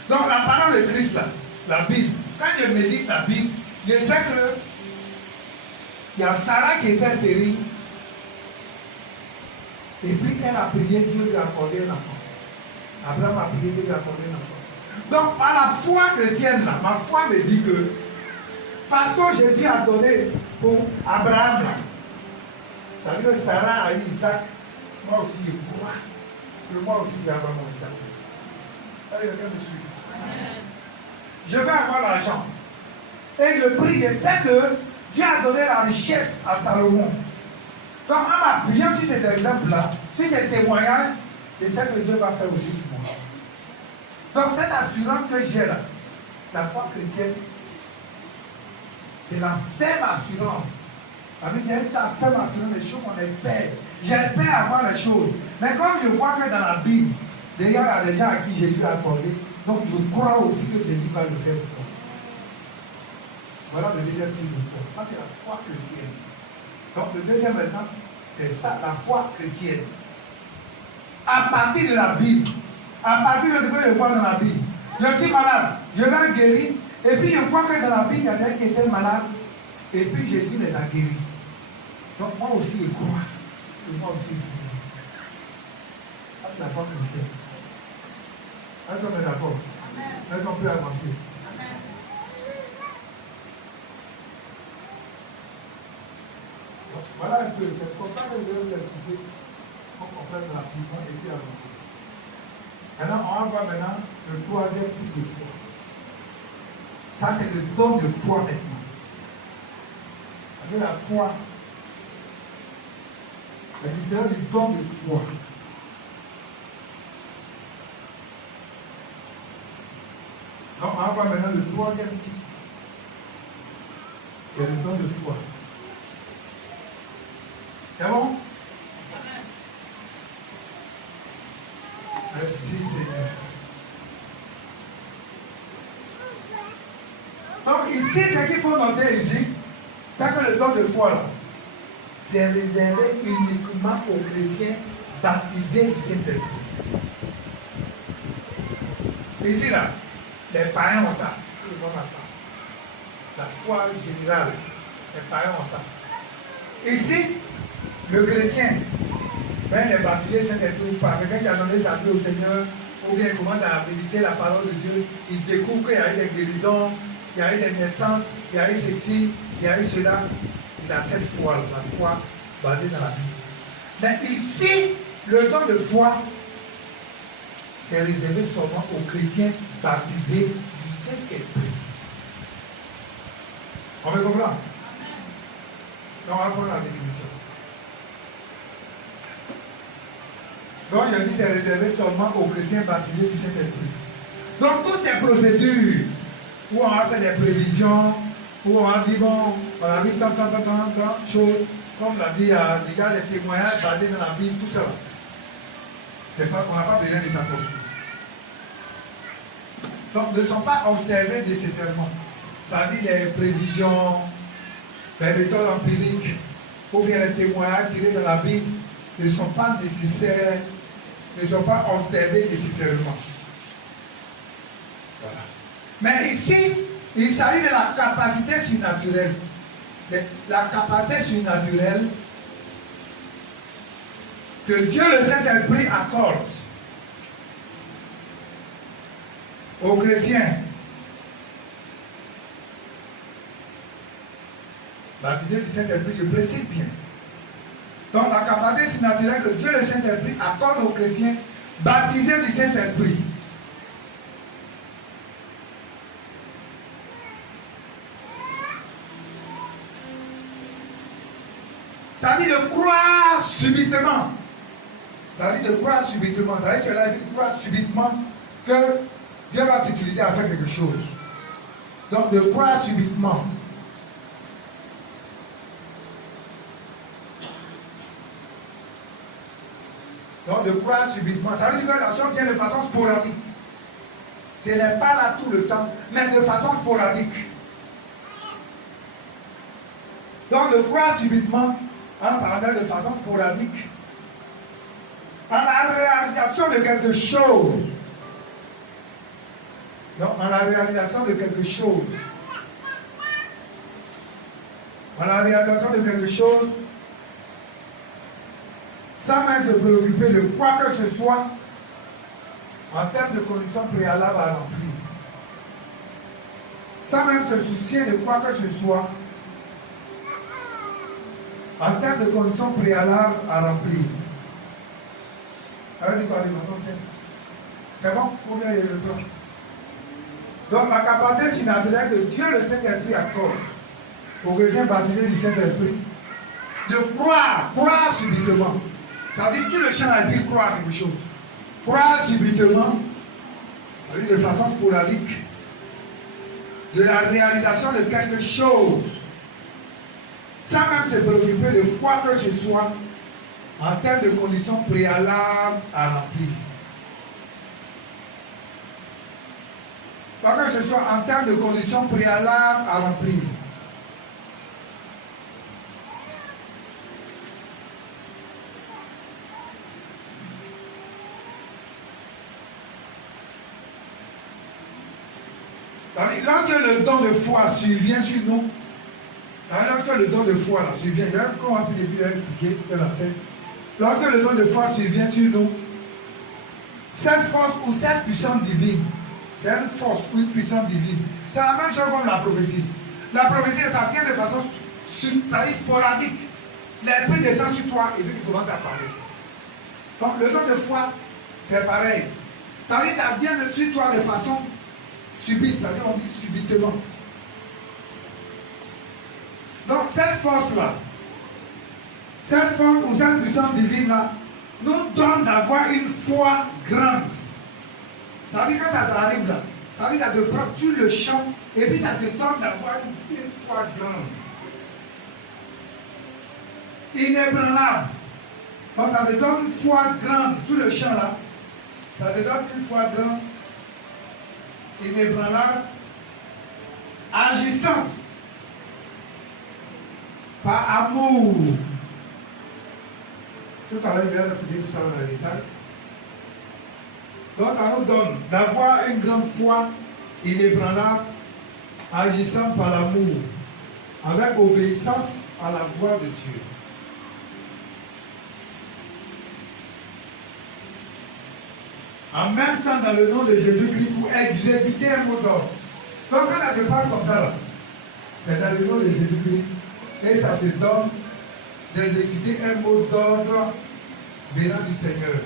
Donc la parole de Christ, là, la Bible, quand je médite la Bible, je sais que il y a Sarah qui était stérile. Et puis elle a prié, Dieu lui a accordé un enfant. Abraham a prié, Dieu lui a accordé un enfant. Donc par la foi chrétienne, là, ma foi me dit que façon Jésus a donné pour Abraham, là, ça veut dire que Sarah a eu Isaac, moi aussi je crois que moi aussi je vais avoir mon Isaac. Allez, quelqu'un me suit. Je vais avoir l'argent. Et je prie, je sais que Dieu a donné la richesse à Salomon. Donc en m'appuyant sur cet exemple-là, sur des témoignages, Et c'est ce que Dieu va faire aussi pour moi. Donc cette assurance que j'ai là, la foi chrétienne, c'est la ferme assurance. Ça veut dire la ferme assurance des choses qu'on espère. J'espère avoir les choses. Mais comme je vois que dans la Bible, déjà il y a des gens à qui Jésus a accordé, donc je crois aussi que Jésus va le faire pour moi. Voilà le deuxième type de foi. Ça, c'est la foi chrétienne. Donc, le deuxième exemple, c'est ça, la foi chrétienne. À partir de la Bible, à partir de ce que je vois dans la Bible, je suis malade, je vais être guéri, et puis je vois que dans la Bible, il y a des gens qui étaient malades, et puis Jésus les a guéris. Donc, moi aussi, je crois. Et moi aussi, je suis guéri. Ça, c'est la foi chrétienne. Est-ce qu'on est d'accord? Est-ce qu'on peut avancer? Voilà un peu, c'est comme ça que je vais vous expliquer pour comprendre rapidement et puis avancer. Maintenant, on va voir maintenant le troisième type de foi. Ça, c'est le don de foi maintenant. Avec la foi, la différence du don de foi. Donc, on va voir maintenant le troisième type. C'est le don de foi. C'est bon? Merci Seigneur. Donc ici, ce qu'il faut noter ici, c'est que le don de foi là, c'est réservé uniquement aux chrétiens baptisés du Saint-Esprit. Ici là, les païens ont ça, tout le monde a ça. La foi générale, les païens ont ça. Ici, le chrétien, ben les baptisés Saint-Esprit ou pas, quelqu'un qui a donné sa vie au Seigneur, ou bien il commence à méditer la parole de Dieu, il découvre qu'il y a eu des guérisons, il y a eu des naissances, il y a eu ceci, il y a eu cela. Il a cette foi, la foi basée dans la Bible. Mais ici, le don de foi, c'est réservé seulement aux chrétiens baptisés du Saint-Esprit. On me comprend? Donc, on va prendre la définition. Donc, il a dit que c'est réservé seulement aux chrétiens baptisés du Saint-Esprit. Donc, toutes les procédures où on va faire des prévisions, où on va dire, bon, on a vu tant, choses, comme l'a dit, il y a déjà les témoignages basés dans la Bible, tout ça. C'est pas, on n'a pas besoin de sa force. Donc, ne sont pas observés nécessairement. Ça dit les prévisions, les méthodes empiriques, ou bien les témoignages tirés de la Bible, ne sont pas nécessaires, ne sont pas observés nécessairement. Voilà. Mais ici, il s'agit de la capacité surnaturelle. C'est la capacité surnaturelle que Dieu le Saint-Esprit accorde aux chrétiens baptisés du Saint-Esprit, je précise bien. Donc la capacité surnaturelle que Dieu le Saint-Esprit accorde aux chrétiens baptisés du Saint-Esprit. Ça veut dire de croire subitement. Ça veut dire de croire subitement. Ça veut dire que la vie de croire subitement que Dieu va t'utiliser à faire quelque chose. Donc de croire subitement. Donc de croire subitement. Ça veut dire que la chose vient de façon sporadique. Ce n'est pas là tout le temps, mais de façon sporadique. Donc de croire subitement, par exemple de façon sporadique, à la réalisation de quelque chose. Donc à la réalisation de quelque chose. À la réalisation de quelque chose, sans même se préoccuper de quoi que ce soit en termes de conditions préalables à remplir. Sans même se soucier de quoi que ce soit en termes de conditions préalables à remplir. Ça veut dire quoi de façon simple? C'est bon? Combien il y a le plan? Donc la capacité surnaturelle que Dieu le Saint-Esprit accorde aux chrétiens baptisés du Saint-Esprit de croire subitement. Ça veut dire que tu le chants à la Bible, croire quelque chose. croire subitement, de façon sporadique, de la réalisation de quelque chose, sans même te préoccuper de quoi que ce soit en termes de conditions préalables à remplir. Quoi que ce soit en termes de conditions préalables à remplir. Lorsque le don de foi survient sur nous, lorsque le don de foi là, survient, comme on a pu depuis expliquer de la tête, lorsque le don de foi survient sur nous, cette force ou cette puissance divine, c'est une force ou une puissance divine, c'est la même chose comme la prophétie. La prophétie vient de façon sporadique. L'esprit descend sur toi et puis tu commences à parler. Donc le don de foi, c'est pareil. Ça veut dire que ça vient de sur toi de façon subite, c'est-à-dire on dit subitement. Donc cette force-là, cette force ou cette puissance divine-là, nous donne d'avoir une foi grande. Ça veut dire quand ça t'arrive là, ça veut dire que ça te prend, tu le champ, et puis ça te donne d'avoir une foi grande. Inébranlable. Donc ça te donne une foi grande sur le champ là. Ça te donne une foi grande, inébranlable, agissante, par amour. Tout à l'heure, il y a tout ça dans les détails. Donc, ça nous donne d'avoir une grande foi inébranlable, agissant par l'amour, avec obéissance à la voix de Dieu. En même temps, dans le nom de Jésus-Christ, pour exécuter un mot d'ordre. Donc, quand ça se passe comme ça, là, c'est dans le nom de Jésus-Christ, et ça te donne d'exécuter un mot d'ordre venant du Seigneur.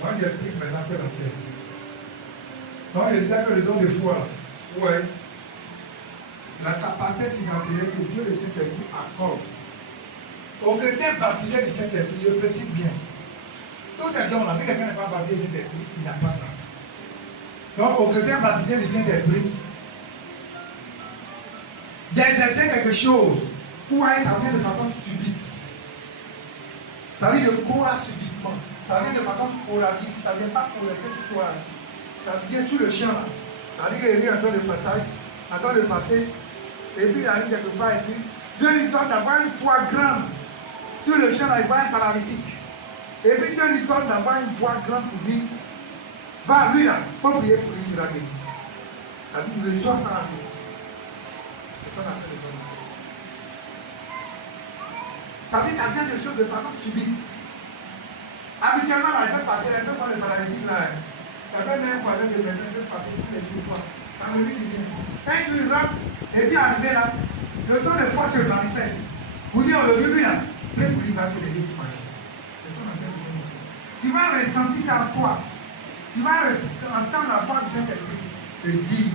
Moi, j'explique maintenant que la terre. Donc, il disait que le don de foi, ouais, la capacité financière que Dieu le Saint-Esprit accorde aux chrétiens baptisés du Saint-Esprit, je précise bien. Tout est don là, si quelqu'un n'est pas baptisé du Saint-Esprit, il n'a pas ça. Donc, aux chrétiens baptisés du Saint-Esprit, d'exercer quelque chose pour aller ça vient de façon subite. Ça vient de croire subitement. Ça vient de façon sporadique. Ça ne vient pas pour rester sur toi. Ça vient sur le champ. Ça veut dire qu'il y a un temps de passage, un temps de passer, et puis il arrive quelque part et puis Dieu lui donne d'avoir une foi grande. Sur le champ, il va être paralytique. Et puis Dieu lui donne d'avoir une foi grande pour dire, va lui là, il faut prier pour lui sur la guérison. Ça dit, je sois sans la vie. Ça veut dire qu'il y a des choses de façon subite. Habituellement, elle peut passer, elle peut faire le paralytique là. Elle peut même faire des personnes, elle peut passer tous les jours. Ça me dit bien. Quand tu rentres, et puis arrivé là, le temps de foi se manifeste. Vous dites aujourd'hui, lui là, plein pour lui va se lever pour marcher. C'est ça qu'on appelle le don de foi. Tu vas ressentir ça en toi. Tu vas entendre la voix du Saint-Esprit te dire,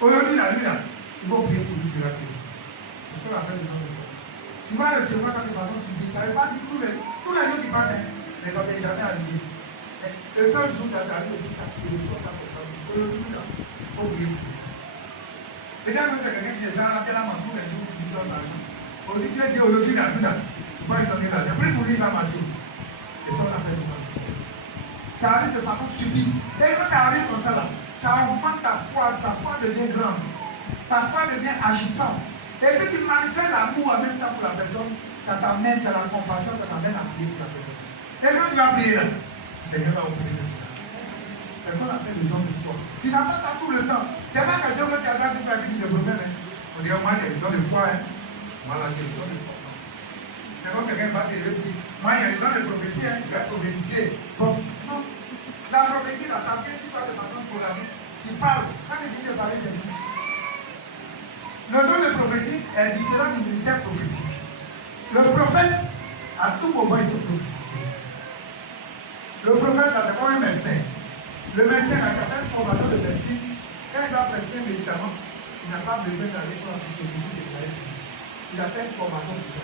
aujourd'hui là, lui là, il faut prier pour lui sur la terre. C'est ce qu'on appelle le don de foi. Tu vas recevoir ça de façon subite. Ça ne veut pas dire tous les jours qui passent, mais ça n'est jamais arrivé. Le seul jour que tu arrives, tu reçois ça pour toi. Aujourd'hui là, il faut prier pour lui. Peut-être que c'est quelqu'un qui est dans la main tous les jours qui lui donne l'argent. Aujourd'hui, Dieu dit aujourd'hui là, tu vas lui donner l'argent. Prie pour lui, il va marcher. C'est ça qu'on appelle le don de foi. Ça arrive de façon subite. Et quand ça arrive comme ça là, ça augmente ta foi devient grande. Ta foi devient agissante. Et puis tu manifestes l'amour en même temps pour la personne, ça t'amène, ça la compassion, ça t'amène à prier pour la personne. Et quand tu vas prier là, le Seigneur va opérer de toi. C'est ce qu'on appelle le don de foi. Tu n'as pas ça tout le temps. C'est pas question que tu as ça, c'est pas fini de problème. On dirait, moi j'ai le don de foi. Voilà, j'ai le don de foi. C'est comme quelqu'un va te dire, moi j'ai le don de prophétie, je vais prophétiser. Bon, non. La prophétie, là, ça vient sur toi de façon programmée. Tu parles. Quand tu dis de parler, c'est dit. Le don de prophétie est différent du ministère prophétique. Le prophète, à tout moment, il peut prophétiser. Le prophète, c'est comme un médecin. Le médecin a certaines formations de médecine. Quand il doit prescrire un médicament, il n'a pas besoin d'aller pour la sécurité de la vie. Il a fait une formation pour ça.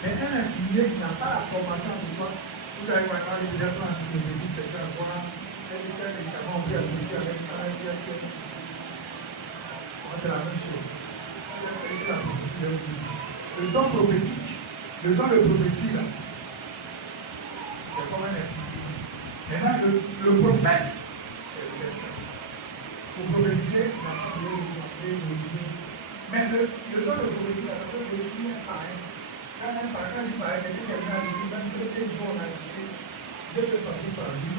Mais un infirmier particulier qui n'a pas la formation de toi, vous allez voir les directeurs en psychologie, c'est qu'à voir tel médicament, on peut associer avec un SSS. C'est la même chose. C'est la prophétie de Jésus. Le don prophétique, le don de prophétie, là, c'est comme un esprit. Maintenant, le prophète, c'est le verset. Pour prophétiser, il a pas de mais le don de prophétie, la personne est aussi un pareil. Quand il paraît, quelqu'un a dit, même deux jours, on a dit, je peux passer par lui.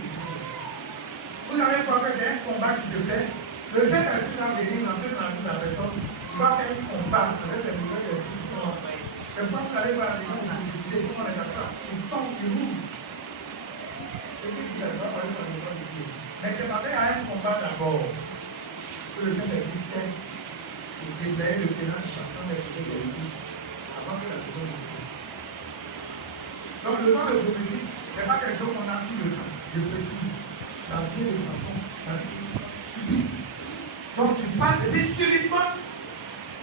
Vous avez compris qu'il y a un combat qui se fait. Le fait qu'un truc va venir dans la vie de la personne, il va faire un combat avec les nouvelles qui sont en fait. Et quand vous allez voir les gens qui sont utilisés, comment on les appelle, ils tombent, ils roulent. C'est ce qui ne va pas parler dans le monde de Dieu. Mais c'est parce qu'il y a un combat d'abord. Que le fait d'exister, de déblayer le terrain chassant les choses de Dieu avant que la chose ne vienne. Donc le temps de prophétie, ce n'est pas quelque chose qu'on a pris le temps. Je précise. Ça vient de façon subite. Donc tu parles et puis subitement,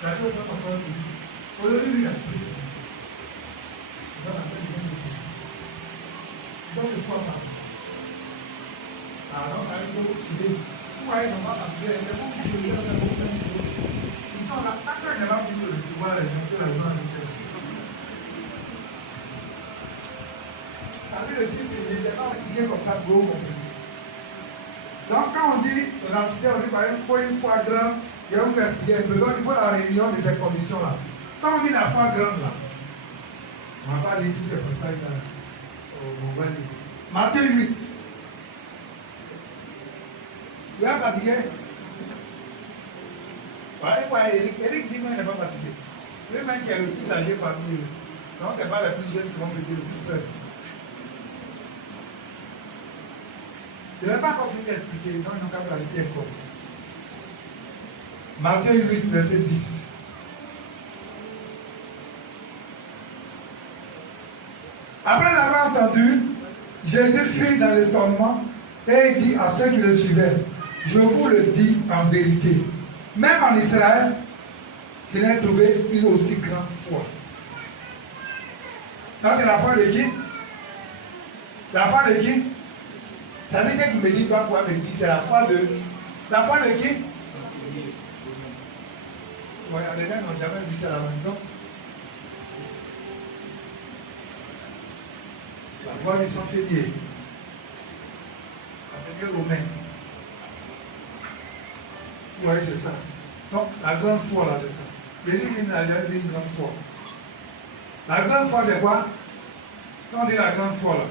la chose va encore te dire. Aujourd'hui, il a pris. Il va l'appeler du même de prophétie. Donc il faut parler. Alors, ça va être beaucoup subir. Pourquoi ils n'ont pas parlé? C'est beaucoup plus de gens qui ont ils sont là. Tant qu'il n'y a pas plus de recevoir les gens, c'est la zone de tête. Ça veut dire que les gens qui viennent comme ça, go compétit. Donc, quand on dit, dans la cité, on dit, par exemple, il faut une foi grande, il y a besoin, il faut la réunion de ces conditions-là. Quand on dit la foi grande, là, on ne va pas lire tous ces passages-là. On va lire. Matthieu 8. Vous êtes fatigué? Voilà, quoi, Eric dit qu'il n'est pas fatigué. Lui-même qui est le plus âgé parmi eux. Donc, ce n'est pas les plus jeunes qui vont se dire le plus peur. Je ne vais pas encore finir d'expliquer, donc ils n'ont qu'à faire la vérité encore. Matthieu 8, verset 10. Après l'avoir entendu, Jésus fut dans l'étonnement et dit à ceux qui le suivaient, je vous le dis en vérité, même en Israël, je n'ai trouvé une aussi grande foi. Ça, c'est la foi de qui? La foi de qui? Ça veut dire ce qui me dit, toi, pouvoir me dire, c'est la foi de. La foi de qui? Voilà, les gens n'ont jamais vu ça à la maison. La foi du Saint-Pédier. La Pédier romain. Oui, c'est ça. Donc, la grande foi, là, c'est ça. Jésus n'a jamais vu une grande foi. La grande foi, c'est quoi? Quand on dit la grande foi, là,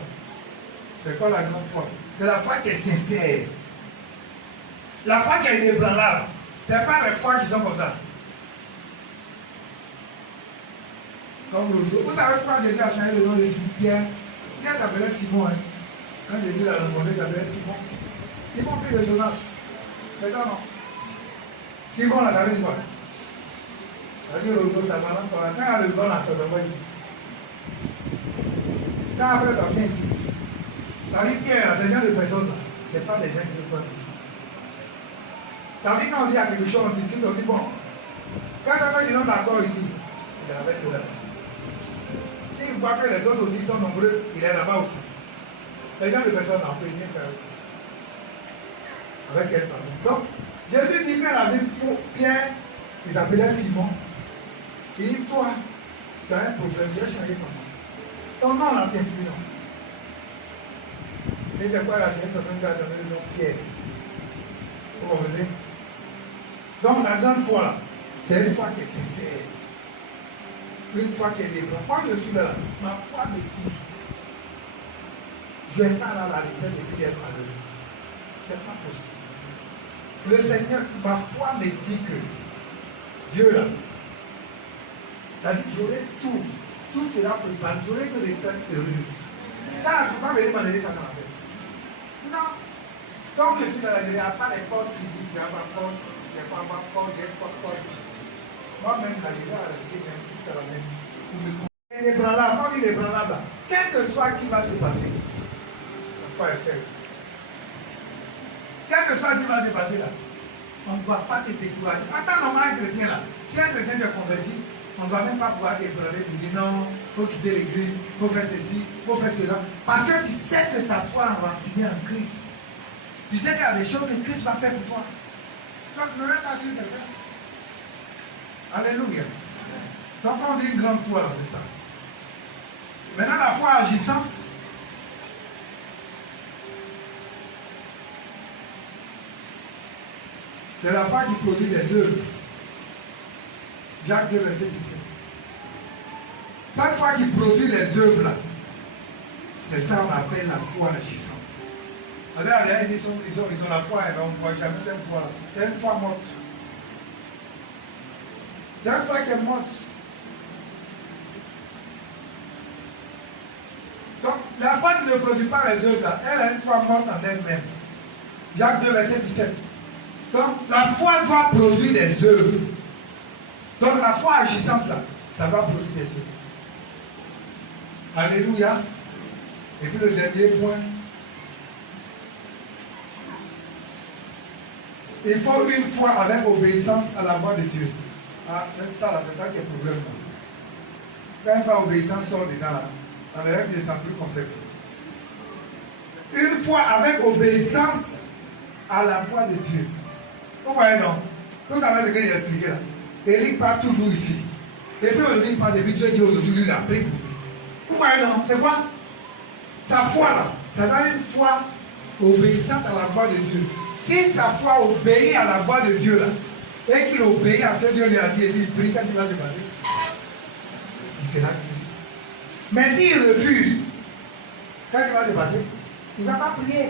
c'est quoi la grande foi? C'est la foi qui est sincère. La foi qui est inébranlable. Ce n'est pas les foi qui sont comme ça. Comme Rousseau. Vous savez pourquoi Jésus a changé le nom de Pierre? Pierre s'appelait Simon. Hein? Quand Jésus l'a rencontré, il s'appelait Simon. Simon, fils de Jonas. C'est ça, non? Simon, là, ça veut dire quoi? Ça veut dire Rousseau, ça va encore. Quand il y a le don, là, ça va ici. Quand après, ça vient ici. Ça veut dire Pierre, ces gens de personnes, là, ce n'est pas des gens qui viennent ici. Ça veut dire quand on dit à quelque chose, on dit bon. Quand quelqu'un qui est d'accord ici, il est avec nous là. S'il voit que les autres aussi sont nombreux, il est là-bas aussi. Les gens de personnes, on peut venir faire avec elle. Donc, Jésus dit qu'il avait Pierre, il s'appelait Simon. Il dit, toi, tu as un problème, tu as changé ton nom. Ton nom là t'influence. Et c'est quoi la chaîne qui a donné le nom Pierre? Vous comprenez? Donc la grande foi, c'est une foi qui est sincère. Une foi qui est libre. Quand je suis là, ma foi me dit, je n'ai pas là la retraite et puis être malheureux. Ce n'est pas possible. Le Seigneur, ma foi me dit que Dieu là, c'est-à-dire j'aurai tout sera préparé, j'aurai une retraite heureuse. Ça, je ne peux pas venir m'enlever ça dans la tête. Non. Tant que je suis dans la vie, il n'y a pas les postes physiques, il n'y a pas de corps, il n'y a pas de corps, il n'y a pas de corps. Moi-même, là, je vais arrêter même jusqu'à la même. Il est branlable, quand il est branlable, quel que soit qui va se passer, la foi est faible. Quel que soit qui va se passer là, on ne doit pas te décourager. Attends, normalement, un chrétien là, si un chrétien te convertit, On ne va même pas pouvoir t'ébranler pour dire non, il faut quitter l'église, il faut faire ceci, il faut faire cela. Parce que tu sais que ta foi est enracinée en Christ. Tu sais qu'il y a des choses que Christ va faire pour toi. Donc, ne mets pas sur quelqu'un. Alléluia. Donc, on dit une grande foi, c'est ça. Maintenant, la foi agissante. C'est la foi qui produit des œuvres. Jacques 2, verset 17. Cette foi qui produit les œuvres là, c'est ça qu'on appelle la foi agissante. Alors, ils ont la foi, mais on ne voit jamais cette foi là. C'est une foi morte. C'est une foi qui est morte. Donc, la foi qui ne produit pas les œuvres là, elle a une foi morte en elle-même. Jacques 2, verset 17. Donc, la foi doit produire des œuvres. Donc, la foi agissante là, ça va produire des œuvres. Alléluia. Et puis le dernier point. Il faut une foi avec obéissance à la voix de Dieu. Ah, c'est ça là, c'est ça qui est le problème. Quand une fois obéissance sort dedans là, on a des plus conséquents. Une foi avec obéissance à la voix de Dieu. Vous voyez non? Tout à l'heure, ce que j'ai expliqué là. Eric part toujours ici. Et puis Eric part depuis Dieu dit aujourd'hui, lui il a pris. Vous voyez non? C'est quoi? Sa foi là. Ça va être une foi obéissante à la voix de Dieu. Si ta foi obéit à la voix de Dieu là, et qu'il obéit à ce que Dieu lui a dit, et puis il prie, quand il va se passer, il sera guéri. Mais s'il refuse, quand il va se passer, il ne va pas prier.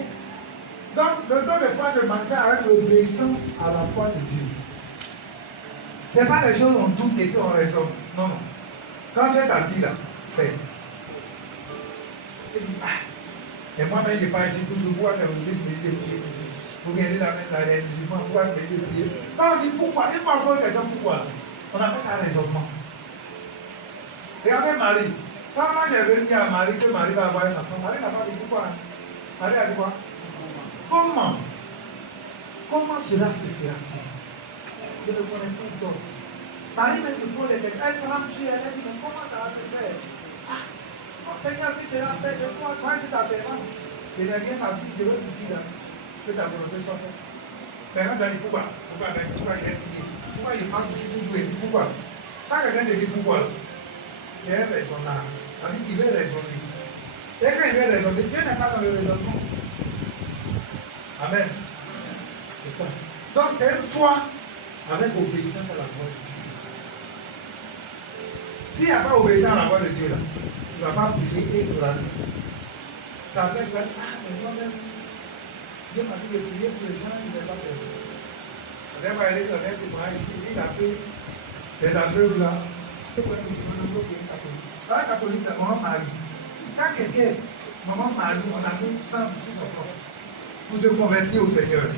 Donc, le don de foi se manifeste avec l'obéissance à la foi de Dieu. Ce n'est pas des choses on doute et qu'on raisonne. Non, non. Quand Dieu t'a dit là, fais. Il dit, ah, et moi-même, je pas ici toujours, pourquoi ça vous dit de prier? Vous regardez la main derrière les musulmans, pourquoi me de prier? Quand on dit pourquoi, il faut encore une raison pourquoi. On appelle ça un raisonnement. Regardez Marie. Quand moi j'ai venu à Marie, que Marie va avoir un enfant, Marie n'a pas dit pourquoi. Marie a dit quoi? Comment? Comment cela se fera-t-il? Je ne connais pas d'autre. Marie me dit pour les questions. Elle tremble, elle dit, mais comment ça va se faire? Ah, mon Seigneur dit cela fait de moi, moi je t'affirme. Et le rien m'a dit, je vais vous dire, c'est ta volonté sans faire. Maintenant, tu as dit pourquoi? Pourquoi il est prié? Pourquoi il passe ici toujours et pourquoi? Quand quelqu'un te dit pourquoi, c'est un raisonnable. Ça dit qu'il veut raisonner. Et quand il veut raisonner, Dieu n'est pas dans le raisonnement. Amen. C'est ça. Donc, c'est une foi avec obéissance à la voix de Dieu. S'il n'y a pas obéissance à la voix de Dieu, là, tu ne vas pas prier et orer. Ça va être là, ah, mais moi-même, Dieu m'a dit de prier pour les gens, il ne va pas faire. On va aller dans les témoins ici, il a fait des aveugles là. C'est pour un musulman, catholique. Pas catholique, maman Marie. Quand quelqu'un, maman Marie, on a mis 100 petits enfants pour te convertir au Seigneur.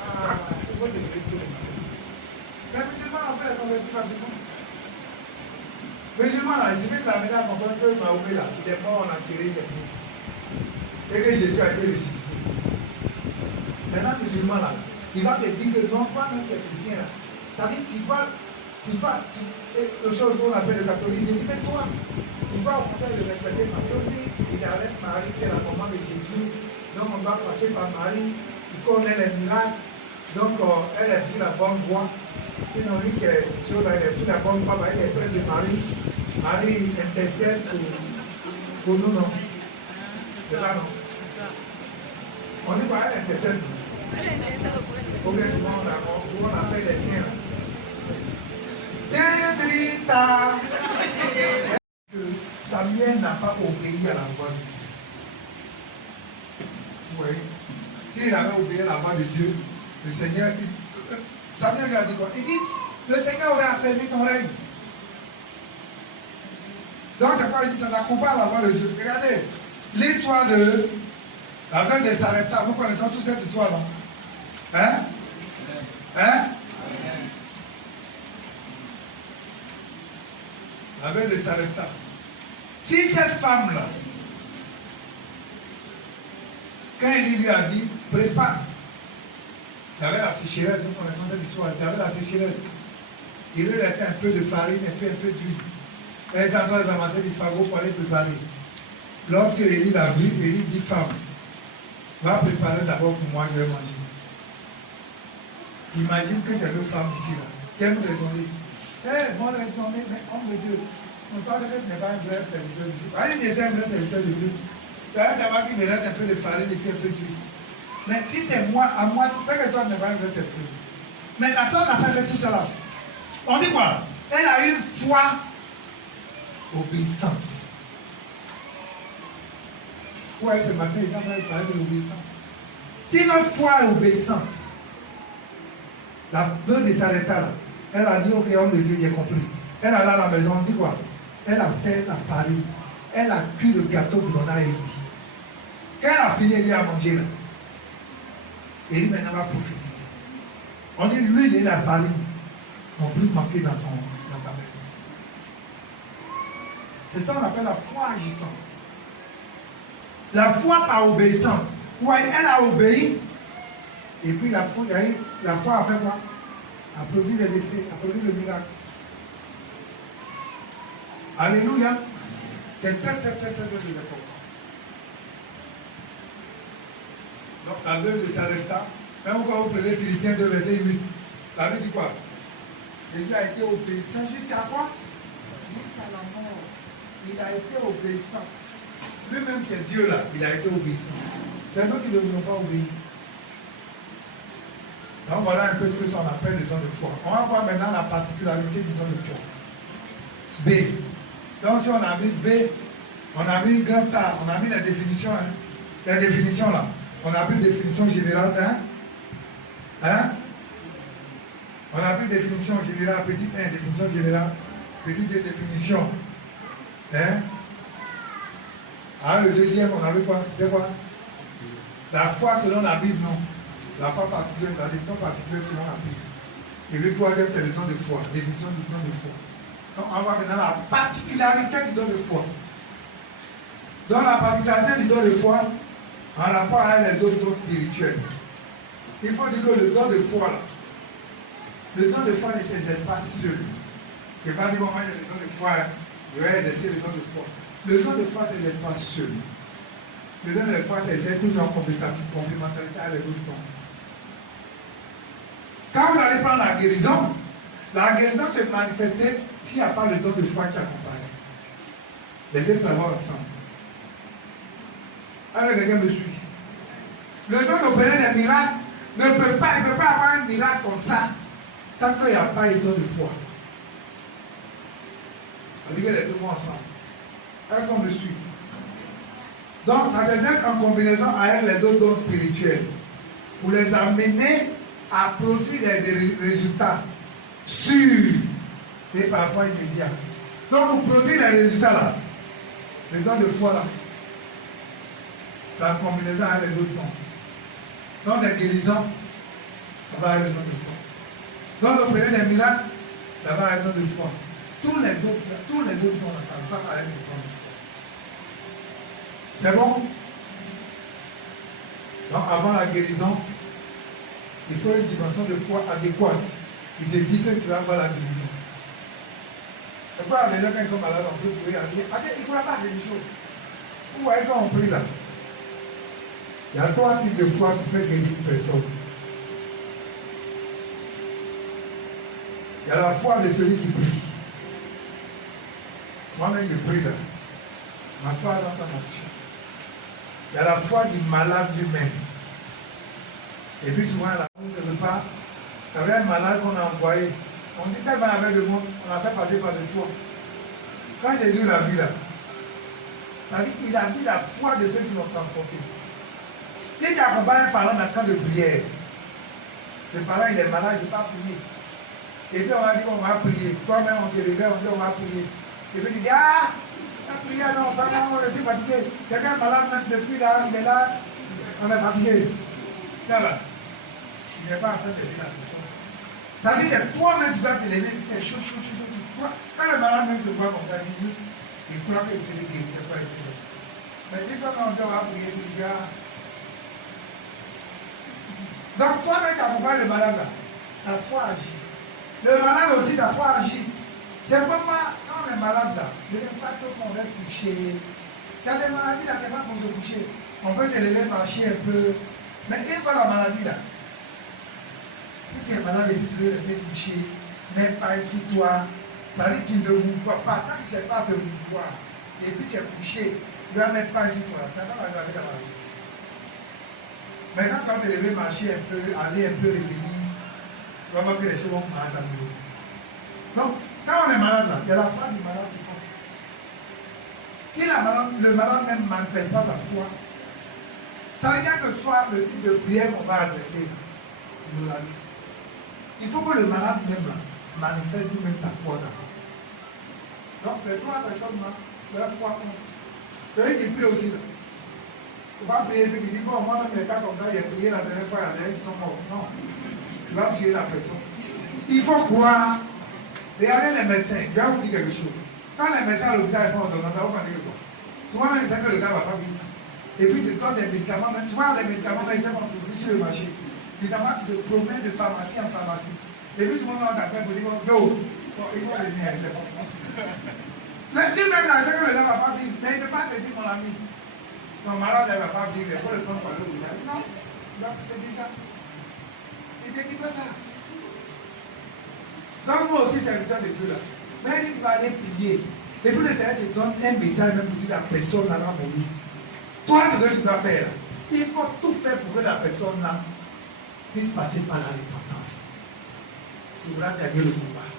Ah, pourquoi te convertir? Les musulmans ont fait la convertir facilement. Les musulmans, là, je vais t'amener à comprendre que Mahomet, là, il est mort, on a enterré, il est mort. Et que Jésus a été ressuscité. Maintenant, le musulman, là, il va te dire que non, pas même que chrétien, là. Ça veut dire qu'il va, le chose qu'on appelle le catholique, il dit que toi, il va au contraire le respecter parce que lui, il est avec Marie, qui est la maman de Jésus. Donc on va passer par Marie, il connaît les miracles, donc elle est sur la bonne voie. Sinon lui qui est sur la bonne voie, il est près de Marie. Marie intercède pour nous, non? C'est ça, non? On dit quoi, elle intercède? Ou bien souvent on appelle les siens. Cédrita! Samuel n'a pas obéi à la voix de Dieu. Oui. S'il avait obéi à la voix de Dieu, le Seigneur, Samuel lui a dit quoi? Il dit, le Seigneur aurait affermi ton règne. Donc, c'est quoi il dit? Ça n'accoupe pas à la voix de Dieu. Regardez, l'histoire de la veuve de Sarepta, nous connaissons toute cette histoire-là. Hein? Hein? La veuve de Sarepta. Si cette femme-là, quand il lui a dit, prépare, il y avait la sécheresse, nous connaissons cette histoire, il y avait la sécheresse. Il lui restait un peu de farine et puis un peu d'huile. Elle est en train de ramasser du fagot pour aller préparer. Lorsque Élie l'a vu, Élie dit, femme, va préparer d'abord pour moi, je vais manger. Imagine que c'est deux femmes ici, là, qui aiment raisonner. Elles vont raisonner, mais homme de Dieu, on parle que tu n'es pas un vrai serviteur de Dieu. Il était un vrai serviteur de Dieu. Tu vas savoir qu'il me reste un peu de farine et puis un peu d'huile. Mais si c'est moi, à moi, c'est que toi, tu n'es pas un vrai serviteur. Mais la femme n'a pas fait tout cela. On dit quoi? Elle a une foi obéissante. Ouais, ce matin, il va parler de l'obéissance. Si notre foi est obéissante, la veuve de Sarepta, elle a dit, ok, homme de Dieu, j'ai compris. Elle allait à la maison, on dit quoi? Elle a fait la farine. Elle a cuit le gâteau pour donner à Élie. Quand elle a fini, Élie a mangé là. Élie maintenant va prophétiser. On dit, l'huile et la farine n'ont plus manqué dans sa maison. C'est ça qu'on appelle la foi agissante. La foi par obéissance. Ouais, elle a obéi. Et puis la foi a fait quoi? A produit les effets, a produit le miracle. Alléluia. C'est très important. Donc la veuve de Sarepta, même quand vous prenez Philippiens 2, verset 8, la Bible dit quoi? Jésus a été obéissant jusqu'à quoi? Jusqu'à la mort. Il a été obéissant. Lui-même qui est Dieu là, il a été obéissant. C'est nous qui ne voulons pas obéir. Donc voilà un peu ce que on appelle le don de foi. On va voir maintenant la particularité du don de foi. B. Donc si on a mis B, on a mis grand A, on a mis la définition, hein? La définition là. On a pris définition générale, hein? On a pris définition générale, petite 1, définition générale, petite 2, définition. Hein? Ah, le deuxième, on avait quoi? C'était quoi? La foi selon la Bible, non. La foi particulière, la définition particulière selon la Bible. Et le troisième, c'est le don de foi, définition du don de foi. Donc, on va voir maintenant la particularité du don de foi. Dans la particularité du don de foi, en rapport avec les autres dons spirituels, il faut dire que le don de foi, là, le don de foi ne s'exerce pas seul. Je ne vais pas dire, bon, moi, le don de foi, je vais exercer le don de foi. Le don de foi ne s'exerce pas seul. Le don de foi s'exerce toujours en complémentarité avec les autres dons. Quand vous allez prendre la guérison se manifester s'il n'y a pas le don de foi qui accompagne. Les deux travaillent ensemble. Alors, quelqu'un me suit. Le don d'opérer des miracles ne peut pas avoir un miracle comme ça tant qu'il n'y a pas le don de foi. On dit que les deux vont ensemble. Est-ce qu'on me suit? Donc, ça doit être en combinaison avec les deux dons spirituels pour les amener à produire des résultats sûrs et parfois immédiats. Donc, pour produire les résultats là, les dons de foi là, c'est en combinaison avec les autres dons. Dans les guérisons, ça va avec le don de foi. Dans l'opérer des miracles, ça va avec le don de foi. Tous les autres dons, ça va avec le don de foi. C'est bon? Donc, avant la guérison, il faut une dimension de foi adéquate. Il te dit que tu vas avoir la guérison. C'est pourquoi les gens, quand ils sont malades, on peut trouver à dire, ah, il ne pourra pas faire des choses. Vous voyez quand on prie là, il y a trois types de foi pour faire guérir une personne. Il y a la foi de celui qui prie. Moi-même, je prie là. Ma foi dans ta nature. Il y a la foi du malade lui-même. Et puis souvent, là, quelque part, il y avait un malade qu'on a envoyé. On dit tellement avec le monde, on a fait passer par le toit. Quand Jésus l'a vu là, il a dit la foi de ceux qui l'ont transporté. Si tu accompagnes un parent dans le temps de prière, le parent il est malade, il ne peut pas prier. Et puis on va dire qu'on va prier. Toi-même on te réveille, on dit on va prier. Et puis tu dis, ah, la prière, non, vraiment, je suis fatigué. Quelqu'un malade même depuis là, il est là, on est fatigué. Ça là, il n'est pas en train d'aider la personne. Ça veut dire que toi-même tu dois te lever, tu es chaud. Quand le malade même te voit comme ça, il croit qu'il s'est guéri, il n'est pas guéri. Mais si toi quand on va prier, tu dis, ah. Donc toi-même tu accompagnes le malade là, ta foi agit. Le malade aussi, la foi agit. C'est comme moi, quand on est malade là, je n'aime pas trop qu'on va coucher. Quand des maladies là, c'est pas pour se coucher. On peut te lever, marcher un peu. Mais une fois la maladie là, si tu es malade et puis tu veux rester couché, même pas ici toi, ça veut dire que tu ne vous vois pas. Quand tu ne sais pas de vous voir, et puis tu es couché, tu ne vas mettre pas ici toi. Ça va avec la maladie. Maintenant, quand tu es levé, marcher un peu, aller un peu, revenir, tu vas voir que les choses vont commencer à mieux. Donc, quand on est malade là, il y a la foi du malade qui compte. Si le malade même ne manifeste pas sa foi, ça veut dire que soit le type de prière qu'on va adresser dans la vie. Il faut que le malade même là, manifeste lui-même sa foi d'abord. Donc, les trois personnes là, leur foi compte. Celui qui prie aussi là. Il ne faut pas prier et puis il dit, bon, moi-même, les cas comme ça, j'ai prié la dernière fois, il y en a qui sont morts. Non. Tu vas tuer la personne. Il faut croire. Regardez les médecins, je vais vous dire quelque chose. Quand les médecins à l'hôpital font ordonnance, vous pensez que quoi? Souvent même, c'est que le gars ne va pas vivre. Et puis, tu te donnes des médicaments, même, tu vois, les médicaments, mais ils sont produits sur le marché. Évidemment, tu te promènes de pharmacie en pharmacie. Et puis, souvent, on t'appelle pour dire, yo, il faut venir, c'est bon. Lui-même, là, c'est que le gars ne va pas vivre. Mais il ne peut pas te dire, mon ami, ton malade ne va pas vivre, il faut le prendre par le bout. Non, il va te dire ça. Il ne te dit pas ça. Donc, moi aussi, c'est le temps de Dieu là. Mais il va aller prier. Et puis, le Seigneur te donne un message même pour dire la personne là va mourir. Toi, ce que tu dois faire, il faut tout faire pour que la personne là puisse passer par la repentance. Tu voudras gagner le combat.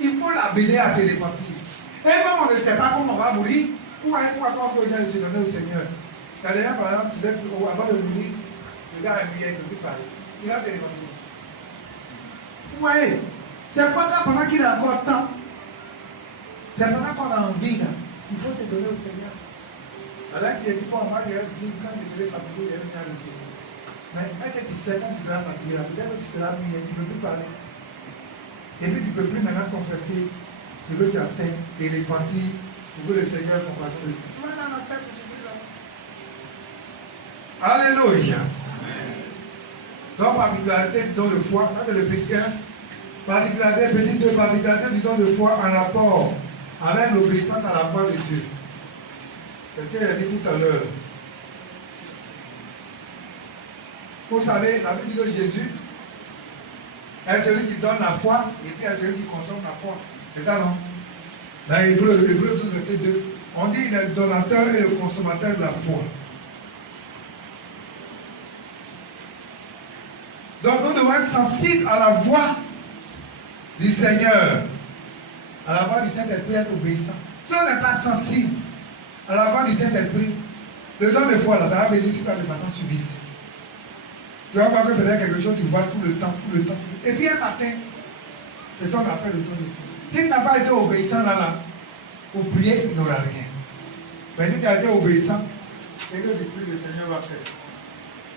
Il faut l'amener à te repentir. Et comme on ne sait pas comment on va mourir, pourquoi quand on vient se donner au Seigneur? La dernière, par exemple, tu dis avant de mourir, le gars a mis un peu parler. Il va te repentir. Vous voyez, c'est pendant qu'il a encore temps, c'est pendant qu'on a envie là, il faut se donner au Seigneur. Alors qu'il a dit, bon, moi je vais vivre quand je serai fatigué, je vais venir avec Jésus. Mais est-ce que tu sais quand tu seras fatigué là, peut-être que tu seras muet, tu ne peux plus parler. Et puis tu ne peux plus maintenant confesser ce que tu as fait et repentir pour que le Seigneur comprenne de toi. Toi là, on a fait pour ce jour-là. Alléluia. Donc, particularité du don de foi, ça c'est le petit 1. Particularité, petit 2, particularité du don de foi en rapport avec l'obéissance à la foi de Dieu. C'est ce que j'ai dit tout à l'heure. Vous savez, la Bible dit que Jésus est celui qui donne la foi et puis est celui qui consomme la foi. C'est ça, non? Dans Hébreu 12, verset 2, on dit qu'il est le donateur et le consommateur de la foi. Donc nous devons être sensibles à la voix du Seigneur, à la voix du Saint-Esprit, être obéissant. Si on n'est pas sensible à la voix du Saint-Esprit, le don de foi, là, ça va venir sur toi de façon subite. Tu vas voir que peut-être quelque chose, tu vois tout le temps. Et puis un matin, c'est ça qu'on appelle le don de foi. Si tu n'as pas été obéissant là, pour prier, il n'aura rien. Mais si tu as été obéissant, c'est que depuis le Seigneur va faire.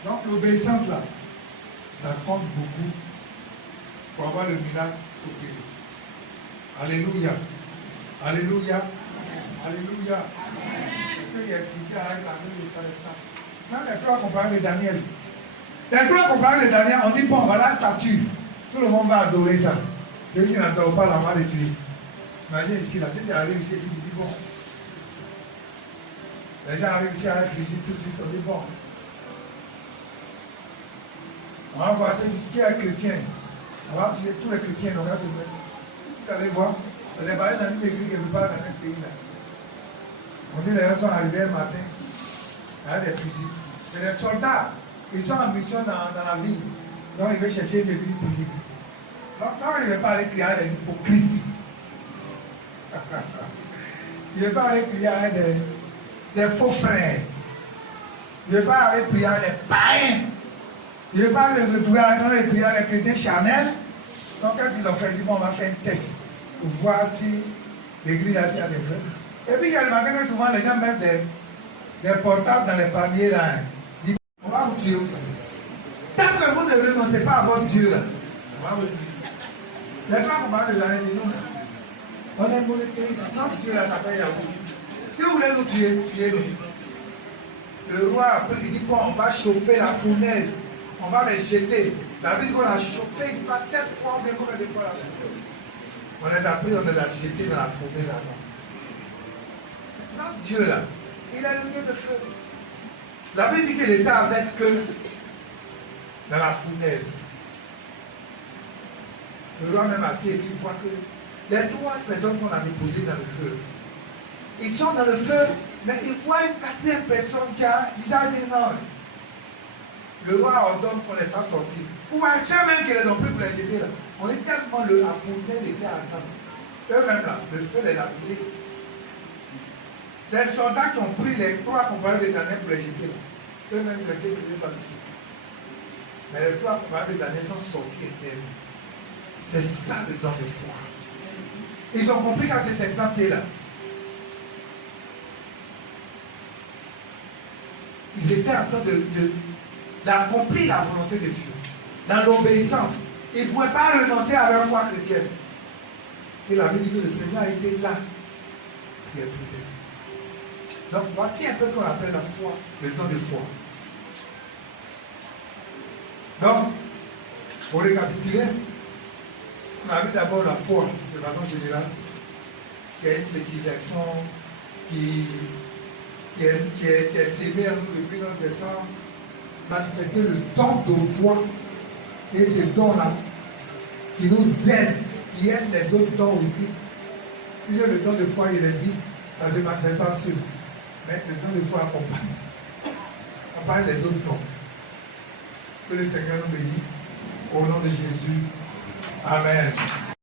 Donc l'obéissance là, ça compte beaucoup pour avoir le miracle opéré. Alléluia. Alléluia. Alléluia. Est-ce qu'il y a expliqué avec la même de ça et ça? Non, les trois comparés de Daniel. Les trois comparés de Daniel, on dit, bon, voilà la statue. Tout le monde va adorer ça. Celui qui n'adore pas la mort de Dieu. Imagine ici, là, si tu arrives ici et tu dis, bon. Les gens arrivent ici avec fusil tout de suite, on dit, bon. On va voir ce qui est chrétien. On va tuer tous les chrétiens. On va se mettre. Vous allez voir. Vous allez parler dans une église quelque part dans un pays là. On dit les gens sont arrivés un matin. Il y a des fusils. C'est des soldats. Ils sont en mission dans la ville. Donc ils veulent chercher une église publique. Donc quand ils ne veulent pas aller crier à des hypocrites. Ils ne veulent pas aller crier à des faux frères. Ils ne veulent pas aller prier à des païens. Il ne veut pas le retrouver à les chrétiens charnels. Donc, quand ils ont fait, ils disent, bon, on va faire un test pour voir si l'église a des preuves. Et puis, il y a le matin que souvent les gens mettent des portables dans les paniers là. Ils disent, on va vous tuer. Tant que vous ne renoncez pas à votre Dieu là, on va vous tuer. Les gens qui parlent des années, ils disent, on est monétaire. Notre Dieu là s'appelle Yahweh. Si vous voulez nous tuer, tuez-nous. Le roi, après, il dit, bon, on va chauffer la fournaise. On va les jeter. La Bible dit qu'on a chauffé, il passe 7 fois ou bien combien de fois là. On les a pris, on les a jetés dans la fournaise là-bas. Notre Dieu là, il a le Dieu de feu. La Bible dit qu'il était avec eux dans la fournaise. Le roi même assis et puis il voit que les 3 personnes qu'on a déposées dans le feu, ils sont dans le feu, mais il voit une 4e personne qui a un visage d'énorme. Le roi ordonne qu'on les fasse sortir. Ou à ceux même qui les ont pris pour les jeter là. On est tellement la fournaise était à temps. Eux-mêmes là, le feu les a brûlés. Les soldats qui ont pris les 3 compagnons de Daniel pour les jeter là. Eux-mêmes ils étaient brûlés par le feu. Mais les 3 compagnons de Daniel sont sortis éternels. C'est ça le don de foi. Ils ont compris qu'à cet exemple-là, ils étaient en train d'accomplir la volonté de Dieu, dans l'obéissance. Ils ne pouvaient pas renoncer à leur foi chrétienne. Et la Bible dit que le Seigneur a été là pour les préserver. Donc voici un peu ce qu'on appelle la foi, le don de foi. Donc, pour récapituler, on a vu d'abord la foi, de façon générale, qui est une petite action qui est sémée en nous depuis notre naissance, manifester le don de foi. Et ce don-là, qui nous aide, qui aide les autres dons aussi. Puis le don de foi, il est dit, ça ne se manifeste pas seul. Mais le don de foi accompagne. Ça parle des autres dons. Que le Seigneur nous bénisse. Au nom de Jésus. Amen.